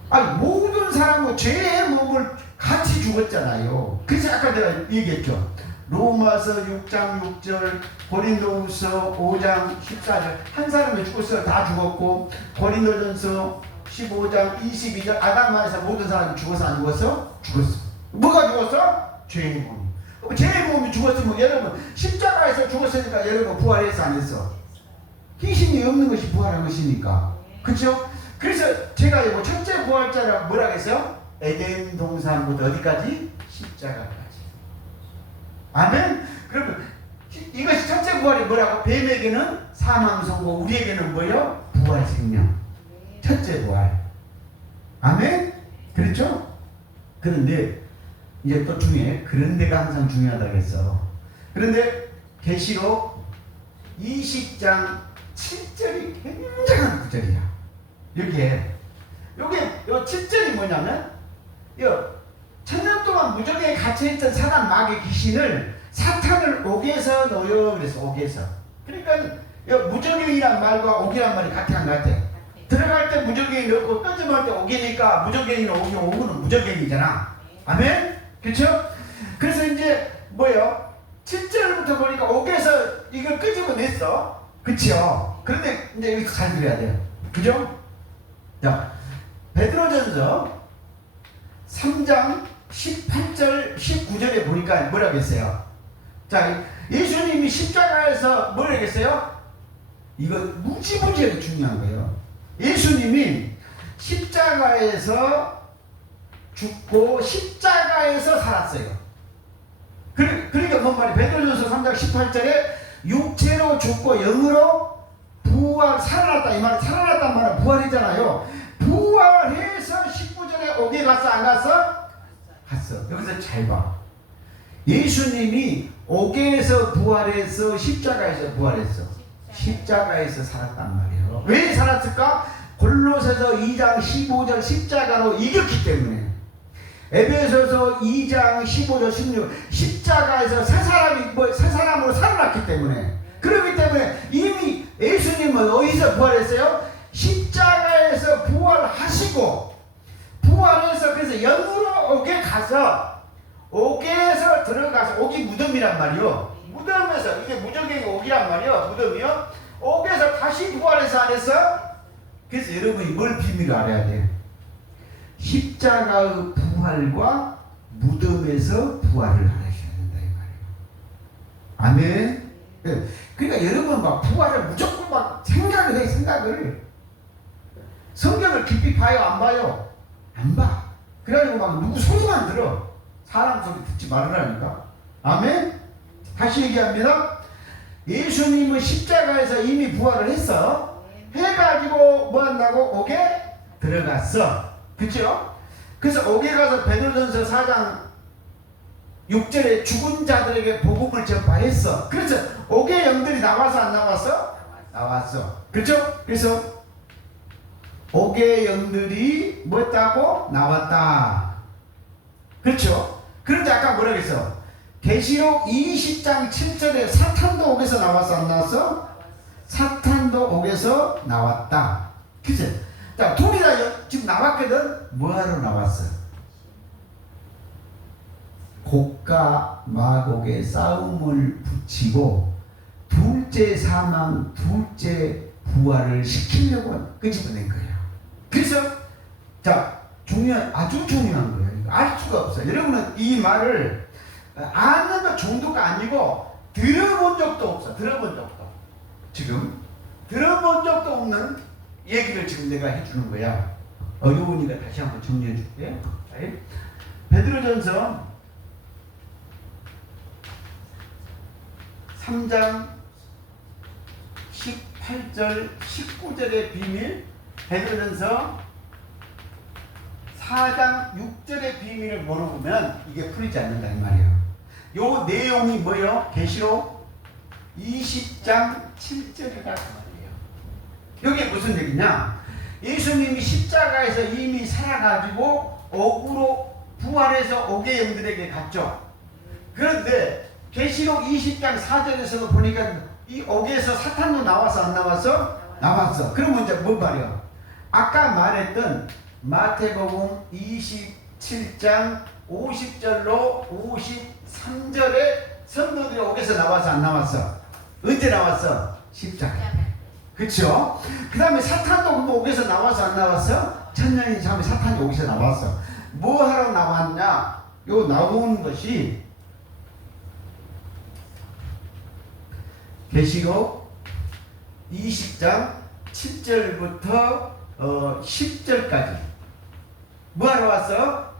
아니 모든 사람은 죄의 몸을 같이 죽었잖아요. 그래서 아까 내가 얘기했죠. 로마서 6장 6절, 고린도후서 5장 14절 한 사람이 죽었어요. 다 죽었고 고린도전서 15장 22절 아담 안에서 모든 사람이 죽어서 안 죽었어? 죽었어. 뭐가 죽었어? 죄의 몸. 죄의 몸이 죽었으면 여러분 십자가에서 죽었으니까 여러분 부활했어 안 했어? 희생이 없는 것이 부활한 것이니까. 그렇죠? 그래서 제가 이거 첫째 부활자라 뭐라고 했어요? 에덴 동산부터 어디까지? 십자가까지. 아멘? 그러면 이것이 첫째 부활이 뭐라고? 뱀에게는 사망 선고, 우리에게는 뭐요? 부활 생명. 첫째 부활. 아멘? 그렇죠? 그런데 이제 또 중에 그런 데가 항상 중요하다고 했어. 그런데 계시록 20장 7절이 굉장한 구절이야. 여기에 요게 요 7절이 뭐냐면 요 천년 동안 무적에 갇혀있던 사단 마귀 귀신을 사탄을 옥에서 넣어요. 그래서 옥에서. 그러니까 요 무적행이란 말과 옥이란 말이 같아 안 같아? 들어갈 때 무적행이 넣고 던져볼 때 옥이니까 무적행이는 옥이 옥은 무적행이잖아. 아멘? 그렇죠? 그래서 이제 뭐예요? 7절부터 보니까 옥에서 이걸 끄집어냈어. 그렇죠? 그런데 이제 여기서 잘 들어야 돼요. 그죠? 자, 베드로전서 3장 18절 19절에 보니까 뭐라고 했어요? 자, 예수님이 십자가에서 뭐라고 했어요? 이거 무지무지하게 중요한 거예요. 예수님이 십자가에서 죽고 십자가에서 살았어요. 그러니까 뭔 말이? 베드로전서 3장 18절에 육체로 죽고 영으로 살아났다 이 말은 살아났단 말은 부활이잖아요. 부활해서 19절에 옥에 갔어 안 갔어? 갔어. 여기서 잘 봐. 예수님이 옥에서 부활해서 십자가에서 부활했어. 십자가에서 살았단 말이에요. 왜 살았을까? 골로새서 2장 15절 십자가로 이겼기 때문에. 에베소서 2장 15절 16 십자가에서 새 사람으로 살아났기 때문에. 그렇기 때문에 이미 예수님은 어디서 부활했어요? 십자가에서 부활하시고 부활해서 그래서 영으로 옥에 가서 옥에서 들어가서 옥이 무덤이란 말이요. 무덤에서 이게 무적의 옥이란 말이요. 무덤이요. 옥에서 다시 부활해서 안 했어? 그래서 여러분이 뭘 비밀을 알아야 돼? 십자가의 부활과 무덤에서 부활을 하셔야 된다 이 말이에요. 아멘. 그러니까 여러분 막 부활을 무조건 막 생각을 해. 생각을 성경을 깊이 봐요 안 봐요? 안 봐. 그래가지고 막 누구 소리만 들어. 사람 소리 듣지 말으라니까. 아멘. 다시 얘기합니다. 예수님은 십자가에서 이미 부활을 했어. 해가지고 뭐 한다고? 옥에 들어갔어. 그쵸? 그래서 옥에 가서 베드로전서 4장 6절에 죽은 자들에게 복음을 전파했어. 그래서 옥의 영들이 나와서 안 나왔어? 나왔어. 그렇죠? 그래서 옥의 영들이 뭐 했다고? 나왔다. 그렇죠? 그런데 아까 뭐라고 했어? 계시록 20장 7절에 사탄도 옥에서 나왔어 안 나왔어? 사탄도 옥에서 나왔다. 그치? 자, 둘이 다 지금 나왔거든? 뭐하러 나왔어? 곡과 마곡의 싸움을 붙이고 둘째 사망, 둘째 부활을 시키려고 끄집어낸 거예요. 그래서 자, 아주 중요한 거예요. 알 수가 없어요. 여러분은 이 말을 아는 것 정도가 아니고 들어본 적도 없어. 들어본 적도. 지금 들어본 적도 없는 얘기를 지금 내가 해주는 거야. 어려우니까 다시 한번 정리해 줄게. 베드로전서 3장 18절 19절의 비밀, 베드로전서 4장 6절의 비밀을 모르면 이게 풀리지 않는다 이 말이에요. 요 내용이 뭐예요? 계시록 20장 7절이다 그 말이에요. 여기 무슨 얘기냐? 예수님이 십자가에서 이미 살아가지고 옥으로 부활해서 옥의 영들에게 갔죠. 그런데 계시록 20장 4절에서도 보니까 이 옥에서 사탄도 나와서 안 나왔어? 나왔어. 그러면 이제 뭐 말이야? 아까 말했던 마태복음 27장 50절로 53절에 성도들이 옥에서 나와서 안 나왔어? 언제 나왔어? 십자가. 그쵸? 그 다음에 사탄도 그 옥에서 나와서 안 나왔어? 천년이 참에 사탄이 옥에서 나왔어. 뭐 하러 나왔냐? 요 나온 것이 계시록 20장 7절부터 10절까지 뭐하러 왔어?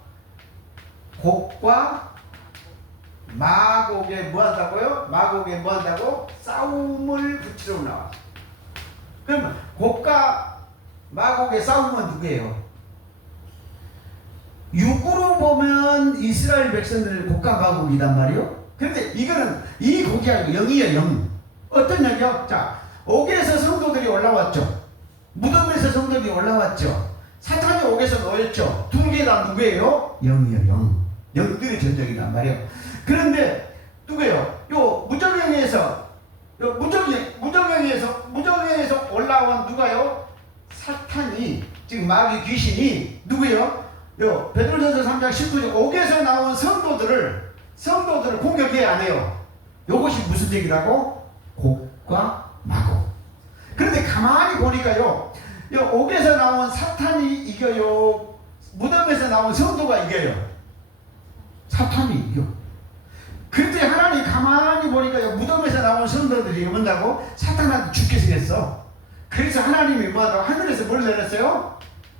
곡과 마곡에 뭐한다고요? 마곡에 뭐한다고? 싸움을 붙이러 나왔어. 그러면 곡과 마곡의 싸움은 누구예요? 육으로 보면 이스라엘 백성들 곡과 마곡이단 말이요. 그런데 이거는 이 곡이 아니고 영이에요. 영. 어떤 영이요? 자, 옥에서 성도들이 올라왔죠. 무덤에서 성도들이 올라왔죠. 사탄이 옥에서 놓였죠. 두 개 다 누구예요? 영이에요. 영. 영들의 전적이란 말이에요. 그런데 누구예요? 요 무적영에서 무적영에서 올라온 누가요? 사탄이, 지금 마귀 귀신이 누구예요? 요 베드로전서 3장 19절 옥에서 나온 성도들을 공격해야 안 해요. 요것이 무슨 얘기라고? 곡과 마곡. 그런데 가만히 보니까요, 요 옥에서 나온 사탄이 이겨요? 무덤에서 나온 성도가 이겨요? 사탄이 이겨. 그런데 하나님 가만히 보니까요, 무덤에서 나온 성도들이 뭔다고? 사탄한테 죽게 생겼어. 그래서 하나님이 뭐하다고? 하늘에서 뭘 내렸어요?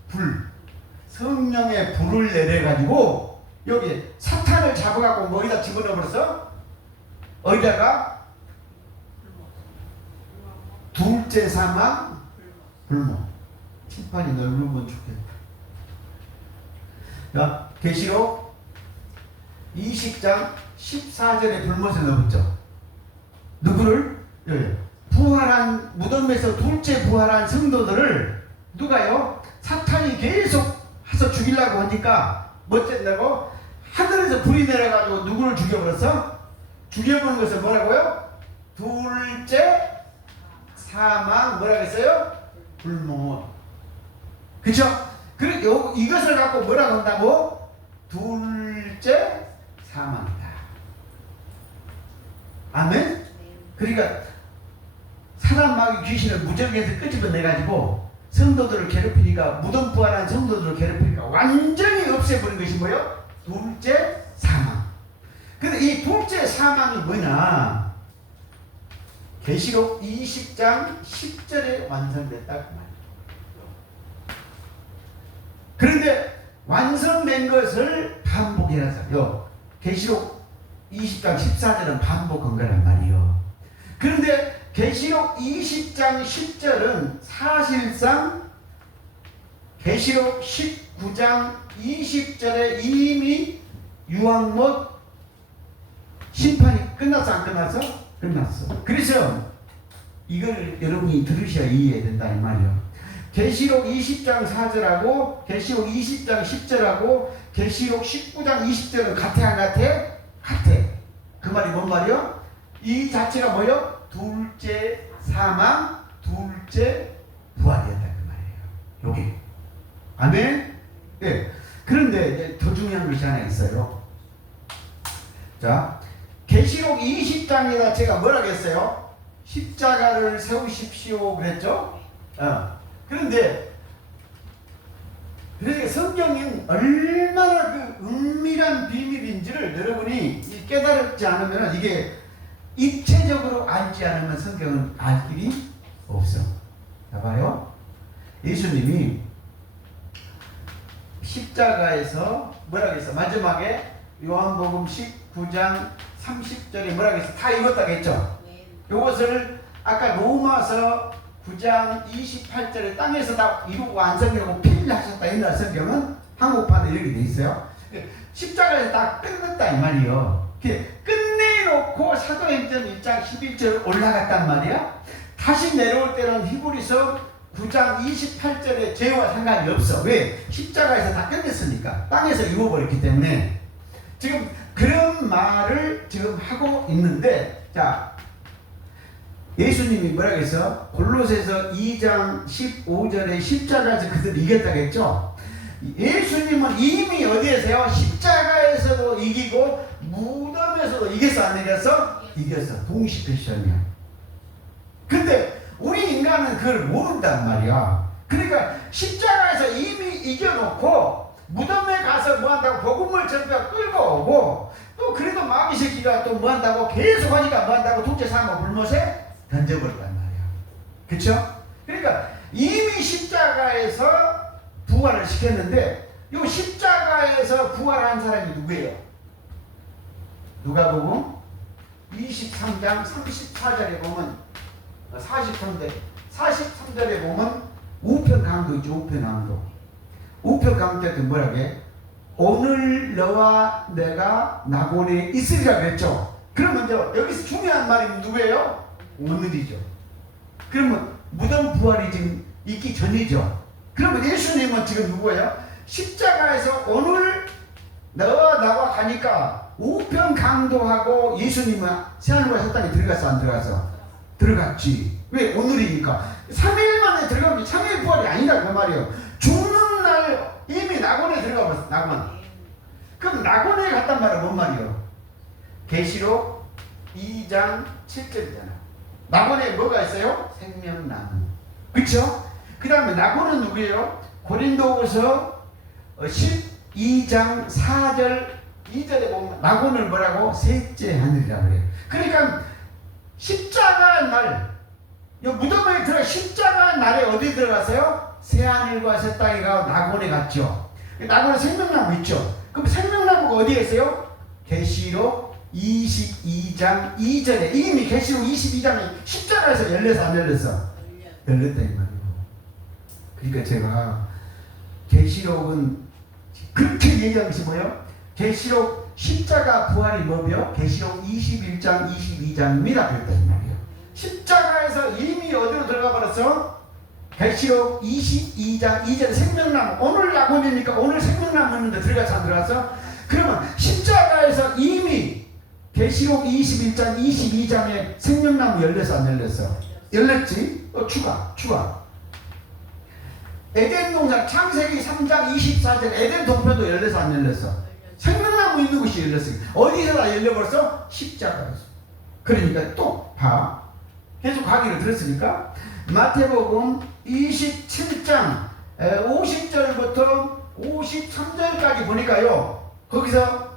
불. 성령의 불을 내려가지고 여기 사탄을 잡아갖고 뭐에다 집어넣어버렸어? 어디다가? 둘째 사망 불모. 심판이 넓으면 좋겠다. 자, 계시록 20장 14절에 불못에 넣었죠. 누구를? 부활한, 무덤에서 둘째 부활한 성도들을 누가요? 사탄이 계속 해서 죽이려고 하니까 뭐 쨌다고? 하늘에서 불이 내려가지고 누구를 죽여버렸어? 죽여버린 것은 뭐라고요? 둘째 사망. 뭐라고 했어요? 불못. 그쵸? 그리고 이것을 갖고 뭐라고 한다고? 둘째 사망이다. 아멘? 그러니까 사람 마귀 귀신을 무적에서 끄집어내가지고 성도들을 괴롭히니까, 무덤 부활한 성도들을 괴롭히니까 완전히 없애버린 것이 뭐예요? 둘째 사망. 근데 이 둘째 사망이 뭐냐? 계시록 20장 10절에 완성됐다 그 말이에요. 그런데 완성된 것을 반복해라서요. 계시록 20장 14절은 반복한 거란 말이에요. 그런데 계시록 20장 10절은 사실상 계시록 19장 20절에 이미 유황못 심판이 끝났어 안 끝났어? 끝났어. 그래서 이걸 여러분이 들으셔야 이해해야 된다 이 말이에요. 계시록 20장 4절하고 계시록 20장 10절하고 계시록 19장 20절은 같아 안 같아? 같아. 그 말이 뭔 말이요? 이 자체가 뭐요? 둘째 사망, 둘째 부활이었다 그 말이에요. 여기. 아멘? 네. 그런데 이제 더 중요한 것이 하나 있어요. 자, 계시록 20장에다 제가 뭐라고 했어요? 십자가를 세우십시오 그랬죠? 그런데 그러니까 성경이 얼마나 그 은밀한 비밀인지를 여러분이 깨달지 않으면 이게 입체적으로 알지 않으면 성경은 알 길이 없어. 자, 봐요. 예수님이 십자가에서 뭐라고 했어? 마지막에 요한복음 19장 30절에 뭐라고 했어? 다 읽었다고 했죠? 요것을 아까 로마서 9장 28절에 땅에서 다 이루고 완성하고 필요하셨다. 옛날 성경은 한국판에 이렇게 돼 있어요. 십자가에서 다 끝났다 이 말이요. 끝내놓고 사도행전 1장 11절 올라갔단 말이야. 다시 내려올 때는 히브리서 9장 28절에 죄와 상관이 없어. 왜? 십자가에서 다 끝냈으니까. 땅에서 이루어버렸기 때문에. 지금 그런 말을 지금 하고 있는데, 자, 예수님이 뭐라고 해서 골로새서 2장 15절에 십자가에서 그들 이겼다고 했죠. 예수님은 이미 어디에서요? 십자가에서도 이기고 무덤에서도 이겼어 안 이겼어? 이겼어. 동시 패션이야. 근데 우리 인간은 그걸 모른단 말이야. 그러니까 십자가에서 이미 이겨놓고 무덤에 가서 뭐한다고 복음을 전파 끌고 오고, 또 그래도 마귀 새끼가 또 뭐한다고 계속 하니까 뭐한다고 독재 사고 불못에 던져버렸단 말이야. 그쵸? 그러니까 이미 십자가에서 부활을 시켰는데, 이 십자가에서 부활한 사람이 누구예요? 누가복음 23장 34절에 보면 43절에 보면 우편 강도 있죠. 우편 강도. 우편 강도 때 뭐라고 해? 오늘 너와 내가 낙원에 있으리라 그랬죠. 그러면 여기서 중요한 말이 누구예요? 오늘이죠. 그러면 무덤 부활이 지금 있기 전이죠. 그러면 예수님은 지금 누구예요? 십자가에서 오늘 너와 나와 가니까 우편 강도하고 예수님은 새하늘과 새 땅에 들어갔어 안 들어갔어? 들어갔지. 왜? 오늘이니까. 3일 만에 들어가면 3일 부활이 아니라 그 말이에요. 죽는 날 이미 낙원에 들어가 버렸어. 낙원. 그럼 낙원에 갔단 말은 뭔 말이에요? 계시록 2장 7절이잖아. 낙원에 뭐가 있어요? 생명나무. 그쵸? 그 다음에 낙원은 누구예요? 고린도후서 12장 4절 2절에 보면 낙원을 뭐라고? 셋째 하늘이라고 그래요. 그러니까 십자가 날, 무덤에 들어가 십자가 날에 어디 들어갔어요? 새하늘과 새 땅에 가 낙원에 갔죠. 낙원에 생명나무 있죠. 그럼 생명나무가 어디에 있어요? 계시록 22장 2절에 이미 계시록 22장에 십자가에서 열려서 안 열렸어? 열렸다 이 말이에요. 그러니까 제가 계시록은 그렇게 얘기한 것이 뭐예요? 계시록 십자가 부활이 뭐며? 계시록 21장 22장입니다 그랬다 이 말이에요. 십자가에서 이미 어디로 들어가 버렸어? 계시록 22장 2절에 생명나무. 오늘 낙원이니까 오늘 생명나무 있는데 들어가서 안 들어갔어? 그러면 십자가에서 이미 계시록 21장 22장에 생명나무 열렸어 안 열렸어? 열렸지? 추가 에덴 동산 창세기 3장 24절 에덴 동편도 열려서 안 열렸어? 생명나무 있는 곳이 열렸어. 어디서 다 열려버렸어? 십자가에서. 그러니까 또 봐. 계속 강의를 들었으니까 마태복음 27장 50절부터 53절까지 보니까요. 거기서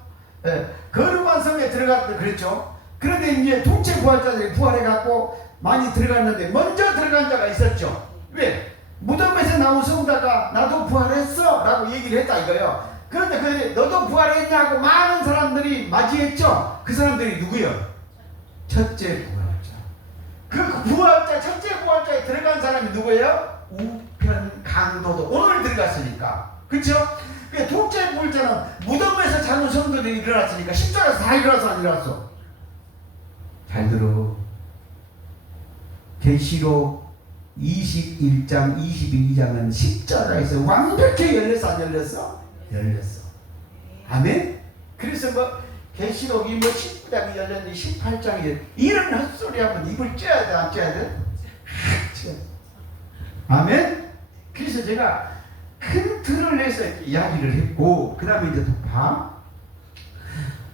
거룩한 성에 들어갔다 그랬죠. 그런데 이제 둘째 부활자들이 부활해갖고 많이 들어갔는데 먼저 들어간 자가 있었죠. 왜? 무덤에서 나온 성자가 나도 부활했어 라고 얘기를 했다 이거예요. 그런데 너도 부활했냐고 많은 사람들이 맞이했죠. 그 사람들이 누구요? 첫째 부활자. 그 부활자 첫째 부활자에 들어간 사람이 누구예요? 우편 강도도 오늘 들어갔으니까. 그렇죠? 둘째 부활자는 무덤에서 자는 성도들이 일어났으니까 십자가에서 다 일어나서 안 일어났어? 잘 들어. 계시록 21장 22장은 십자가에서 완벽히 열렸어 안 열렸어? 열렸어. 아멘? 그래서 뭐 계시록이 뭐 19장이 열렸는데 18장이 이런 헛소리 하면 입을 쪄야 돼 안 쪄야 돼? 아멘? 그래서 제가 큰 틀을 내서 이야기를 했고 그 다음에 이제 또 봐.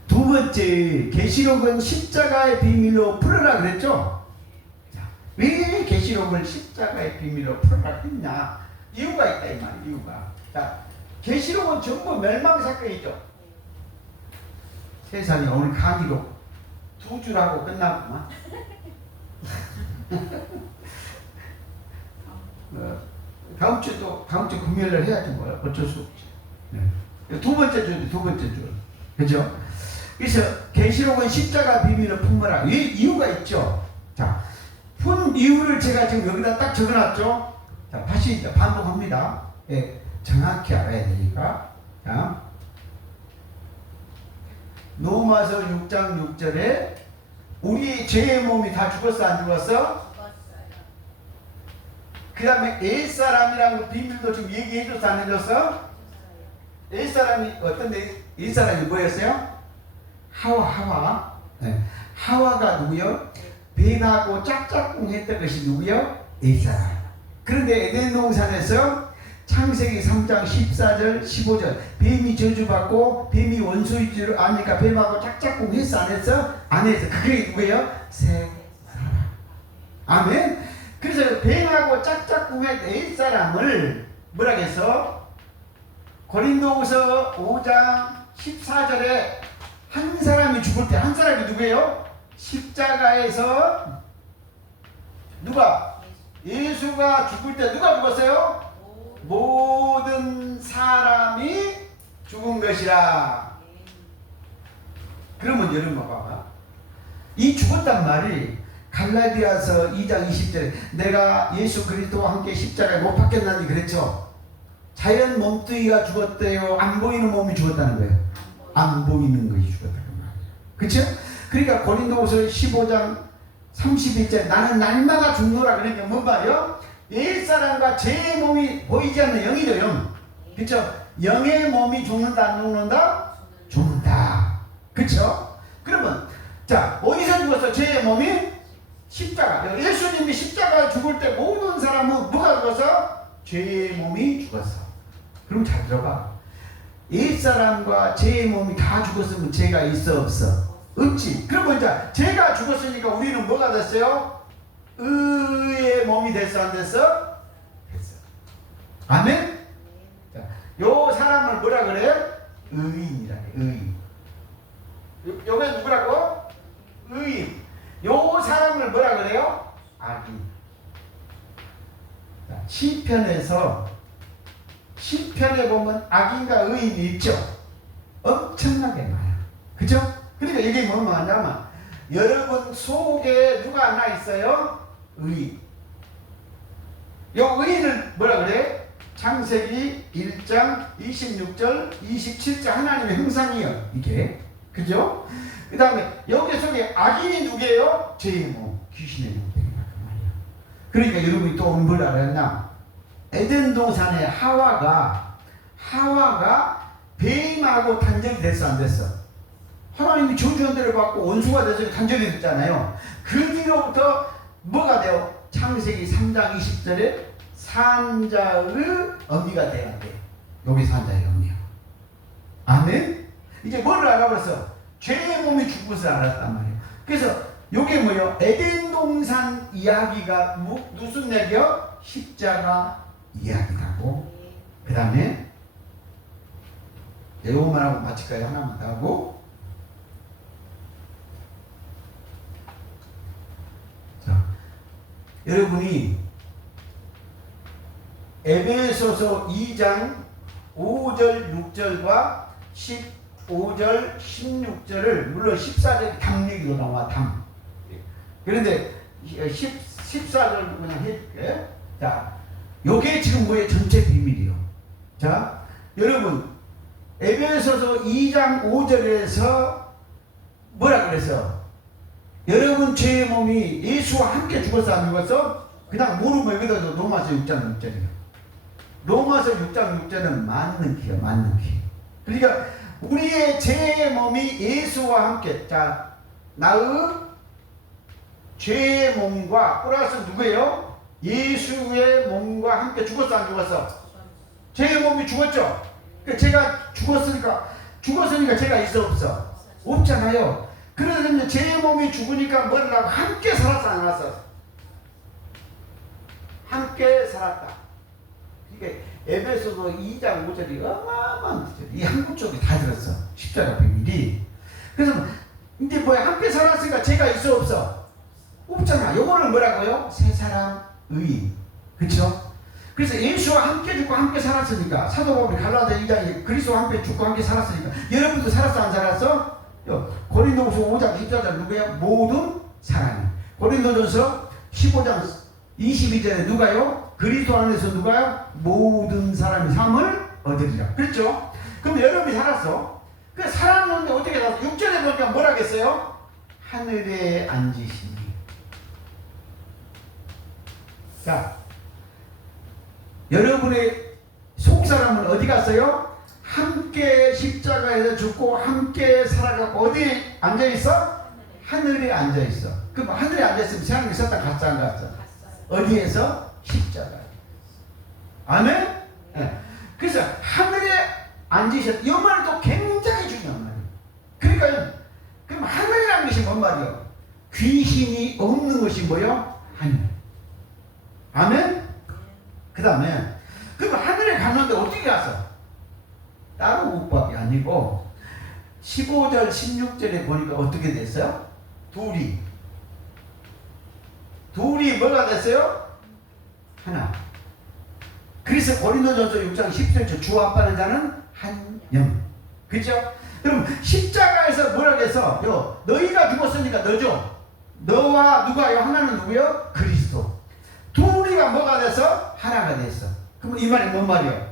두 번째 계시록은 십자가의 비밀로 풀어라 그랬죠? 왜 계시록을 십자가의 비밀로 풀어라 했냐? 이유가 있다 이 말이야. 이유가. 자, 계시록은 전부 멸망 사건이죠. 세상에 오늘 강의로 두 줄하고 끝났구만. 다음 주 금요일날 해야지 뭐야. 어쩔 수 없지. 네. 두 번째 줄. 그죠? 그래서 계시록은 십자가 비밀을 품어라. 이유가 있죠. 자, 푼 이유를 제가 지금 여기다 딱 적어놨죠. 자, 다시 이제 반복합니다. 예, 정확히 알아야 되니까. 자, 로마서 6장 6절에 우리 죄의 몸이 다 죽었어 안 죽었어? 그 다음에 옛사람이라는 그 비밀도 좀 얘기해줬어 안 해줬어? 옛사람이 어떤데? 옛사람이 뭐였어요? 하와. 네. 하와가 누구요? 뱀하고 짝짝꿍 했던 것이 누구요? 옛사람. 그런데 에덴 동산에서 창세기 3장 14절 15절 뱀이 저주받고 뱀이 원수인 줄 아니까 뱀하고 짝짝꿍 했어 안 했어? 안 했어. 그게 누구예요? 새 사람. 아멘. 그래서 뱀하고 짝짝꿍의 옛사람을 뭐라겠어? 고린도후서 5장 14절에 한 사람이 죽을 때 한 사람이 누구예요? 십자가에서 누가? 예수가 죽을 때 누가 죽었어요? 모든 사람이 죽은 것이라. 그러면 여러분 봐봐. 이 죽었단 말이 갈라디아서 2장 20절에 내가 예수 그리스도와 함께 십자가에 못 박혔나니 그랬죠. 자연 몸뚱이가 죽었대요? 안 보이는 몸이 죽었다는 거예요? 안 보이는 것이 죽었다는 말이에요. 그렇죠? 그러니까 고린도후서 15장 31절 나는 날마다 죽노라. 그러니까 뭔 말이요? 옛사람과 제 몸이 보이지 않는 영이죠. 영. 그렇죠? 영의 몸이 죽는다 안 죽는다? 죽는다. 그렇죠? 그러면 자 어디서 죽었어? 제 몸이? 십자가. 예수님이 십자가 죽을 때 모든 사람은 뭐가 죽었어? 죄의 몸이 죽었어. 그럼 잘 들어봐. 옛사람과 죄의 몸이 다 죽었으면 죄가 있어 없어? 없지. 그러면 이제 죄가 죽었으니까 우리는 뭐가 됐어요? 의의 몸이 됐어 안 됐어? 됐어. 아멘? 자, 요 사람을 뭐라 그래? 의인이라 해. 의인. 요게 누구라고? 의인. 요 사람을 뭐라 그래요? 악인. 시편에 보면 악인과 의인이 있죠. 엄청나게 많아요. 그죠? 그러니까 이게 뭐냐면 여러분 속에 누가 하나 있어요? 의인. 요 의인을 뭐라 그래? 창세기 1장 26절 27절 하나님의 형상이에요. 이게. 그죠? 그 다음에 여기 속에 악인이 누구예요? 죄의 몸, 귀신의 몸이란 말이에요. 그러니까 여러분이 또 뭘 알았나? 에덴 동산의 하와가 뱀하고 단절이 됐어 안 됐어? 하나님이 저주한대를 받고 원수가 돼서 단절이 됐잖아요. 그 뒤로부터 뭐가 돼요? 창세기 3장 20절에 산자의 어미가 돼야 돼. 여기 산자의 어미야. 아멘? 이제 뭐를 알아버렸어? 죄의 몸이 죽은 것을 알았단 말이에요. 그래서 요게 뭐예요? 에덴 동산 이야기가 무슨 얘기요? 십자가 이야기라고. 그 다음에 요거만 하고 마칠까요? 하나만 더 하고. 자, 여러분이 에베소서 2장 5절 6절과 15절 16절을 물론 14절 담 얘기로 나와. 담. 그런데 14절 그냥 해줄게. 자, 요게 지금 뭐예요? 전체 비밀이요. 자, 여러분 에베소서 2장 5절에서 뭐라 그랬어? 여러분 죄의 몸이 예수와 함께 죽었어 안 죽었어? 그냥 모르면 여기다 로마서 6장 6절이에요. 로마서 6장 6절은 맞는 키야. 맞는 키. 그러니까 우리의 죄의 몸이 예수와 함께. 자, 나의 죄의 몸과 플러스 누구예요? 예수의 몸과 함께 죽었어 안 죽었어? 죄의 몸이 죽었죠? 그러니까 제가 죽었으니까 죄가 있어 없어? 없잖아요. 그러면 죄의 몸이 죽으니까 뭐를 하고 함께 살았어 안 살았어? 함께 살았다. 이게 에베소서 2장 5절이 어마어마한 뜻이에요. 이 한 구절이 다 들었어. 십자가 비밀이. 그래서 근데 뭐야, 함께 살았으니까 죄가 있어 없어? 없잖아. 요거를 뭐라고요? 세 사람 의인. 그쵸? 그래서 예수와 함께 죽고 함께 살았으니까, 사도 바울이 갈라디아 2장에 그리스도와 함께 죽고 함께 살았으니까, 여러분도 살았어 안 살았어? 고린도후서 5장 14절 누구야? 모든 사람이. 고린도전서 15장 22절에 누가요? 그리스도 안에서 누가요? 모든 사람이 삶을 얻으리라. 그렇죠? 그럼 여러분이 살았어. 그 살았는데 어떻게 살았어? 6절에 보니까 뭐라 했어요? 하늘에 앉으시니. 자, 여러분의 속사람은 어디 갔어요? 함께 십자가에서 죽고 함께 살아가고 어디에 앉아있어? 하늘에 앉아있어. 그럼 하늘에 앉아있으면 세상에 있었다 갔어 안 갔어? 어디에서? 십자가에. 아멘? 네. 그래서 하늘에 앉으셨다. 이 말이 또 굉장히 중요한 말이에요. 그러니까 그럼 하늘이라는 것이 뭔 말이에요? 귀신이 없는 것이 뭐요? 하늘. 아멘? 그 다음에 그럼 하늘에 갔는데 어떻게 갔어? 다른 옥밥이 아니고 15절 16절에 보니까 어떻게 됐어요? 둘이 뭐가 됐어요? 하나. 그래서 고린도전서 6장 10절 주 아빠는 자는 한 영. 그렇죠? 그럼 십자가에서 뭐라고 해서 너희가 죽었으니까 너죠. 너와 누가요? 하나는 누구요? 그리스도. 둘이가 뭐가 돼서 하나가 됐어. 그럼 이 말이 뭔 말이에요?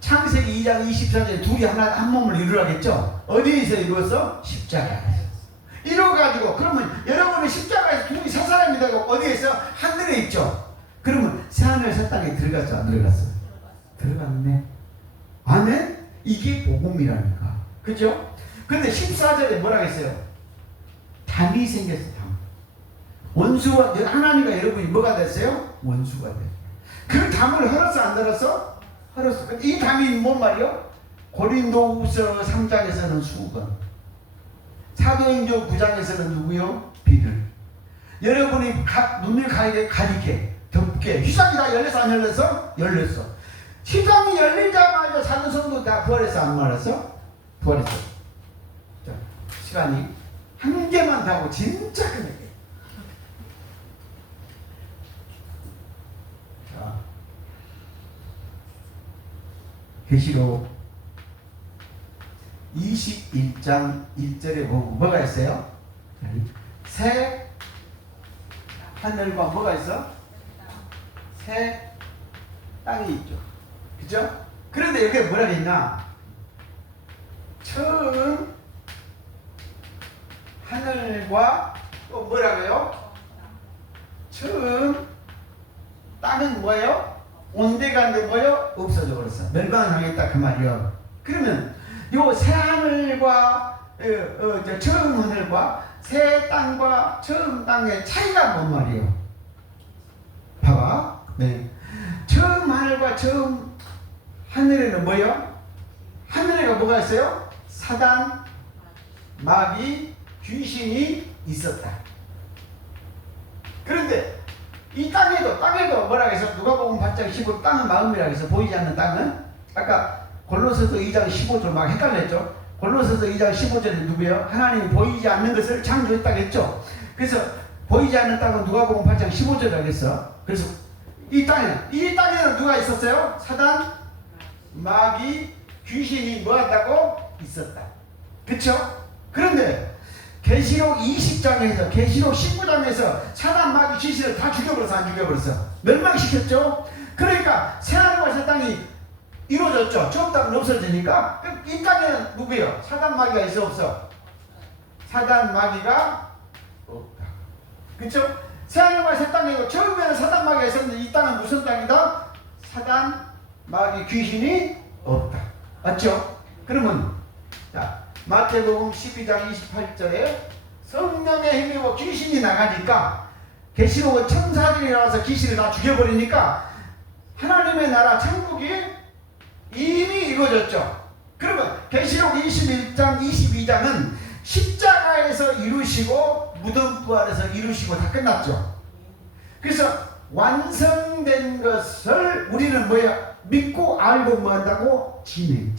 창세기 2장 24절에 둘이 한 몸을 이루라겠죠? 어디에서 이루었어? 십자가에서. 이루어가지고 그러면 여러분은 십자가에서 둘이 세 사람이 되고 어디에서? 하늘에 있죠? 그러면 새하늘 새 땅에 들어갔어 안 들어갔어? 들어갔네. 아멘? 이게 복음이라니까. 그죠? 근데 14절에 뭐라고 했어요? 담이 생겼어. 담. 원수와 하나님과 여러분이 뭐가 됐어요? 원수가 됐어요. 그 담을 헐었어 안 헐었어? 헐었어. 이 담이 뭔 말이요? 고린도후서 3장에서는 수건, 사도행전 9장에서는 누구요? 비늘. 여러분이 눈을 가리게 덮게. 휘장이 다 열렸어 안 열렸어? 열렸어. 휘장이 열리자마자 사는 성도 다 부활했어 안 부활했어? 부활했어. 자, 시간이 한 개만 더 하고 진짜 끝낼게. 자, 계시록 21장 1절에 보고 뭐가 있어요? 새 하늘과 뭐가 있어? 새 땅이 있죠. 그죠? 그런데 여기에 뭐라고 했나? 처음 하늘과 또 뭐라고요? 처음 땅은 뭐예요? 온데간데 뭐예요? 없어져 버렸어. 멸망당했다 그 말이요. 그러면 요 새 하늘과 처음 하늘과 새 땅과 처음 땅의 차이가 뭔 말이에요? 봐봐. 네. 처음 하늘과 처음 하늘에는 뭐예요? 하늘에가 뭐가 있어요? 사단, 마귀, 귀신이 있었다. 그런데 이 땅에도 뭐라고 해서 누가복음 8장 15 땅은 마음이라고 해서 보이지 않는 땅은 아까 골로새서 2장 15절 막 헷갈렸죠. 골로새서 2장 15절에 누구예요? 하나님이 보이지 않는 것을 창조했다고 했죠. 그래서 보이지 않는 땅은 누가복음 8장 15절이라고 했어. 그래서 이 땅에는 누가 있었어요? 사단, 마귀, 귀신이 뭐 한다고? 있었다. 그쵸? 그런데 계시록 20장에서 계시록 19장에서 사단, 마귀, 귀신을 다 죽여버렸어 안 죽여버렸어? 멸망시켰죠? 그러니까 새하늘과 새 땅이 이루어졌죠. 처음 땅은 없어지니까 이 땅에는 누구예요? 사단, 마귀가 있어 없어? 사단, 마귀가 없다. 그쵸? 새하늘과 새 땅이고 처음에는 사단, 마귀가 있었는데 이 땅은 무슨 땅이다? 사단, 마귀, 귀신이 없다. 맞죠? 그러면 자, 마태복음 12장 28절에 성령의 힘이고 귀신이 나가니까 계시록은 천사들이 나와서 귀신을 다 죽여버리니까 하나님의 나라 천국이 이미 이루어졌죠. 그러면 계시록 21장 22장은 십자가에서 이루시고 무덤 부활에서 이루시고 다 끝났죠. 그래서 완성된 것을 우리는 뭐야? 믿고 알고 뭐 한다고? 진행.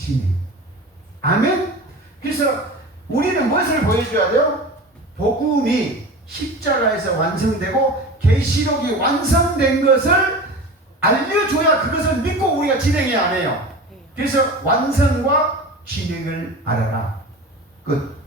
아멘? 그래서 우리는 무엇을 보여줘야 돼요? 복음이 십자가에서 완성되고 계시록이 완성된 것을 알려줘야 그것을 믿고 우리가 진행해야 하네요. 그래서 완성과 진행을 알아라. 끝.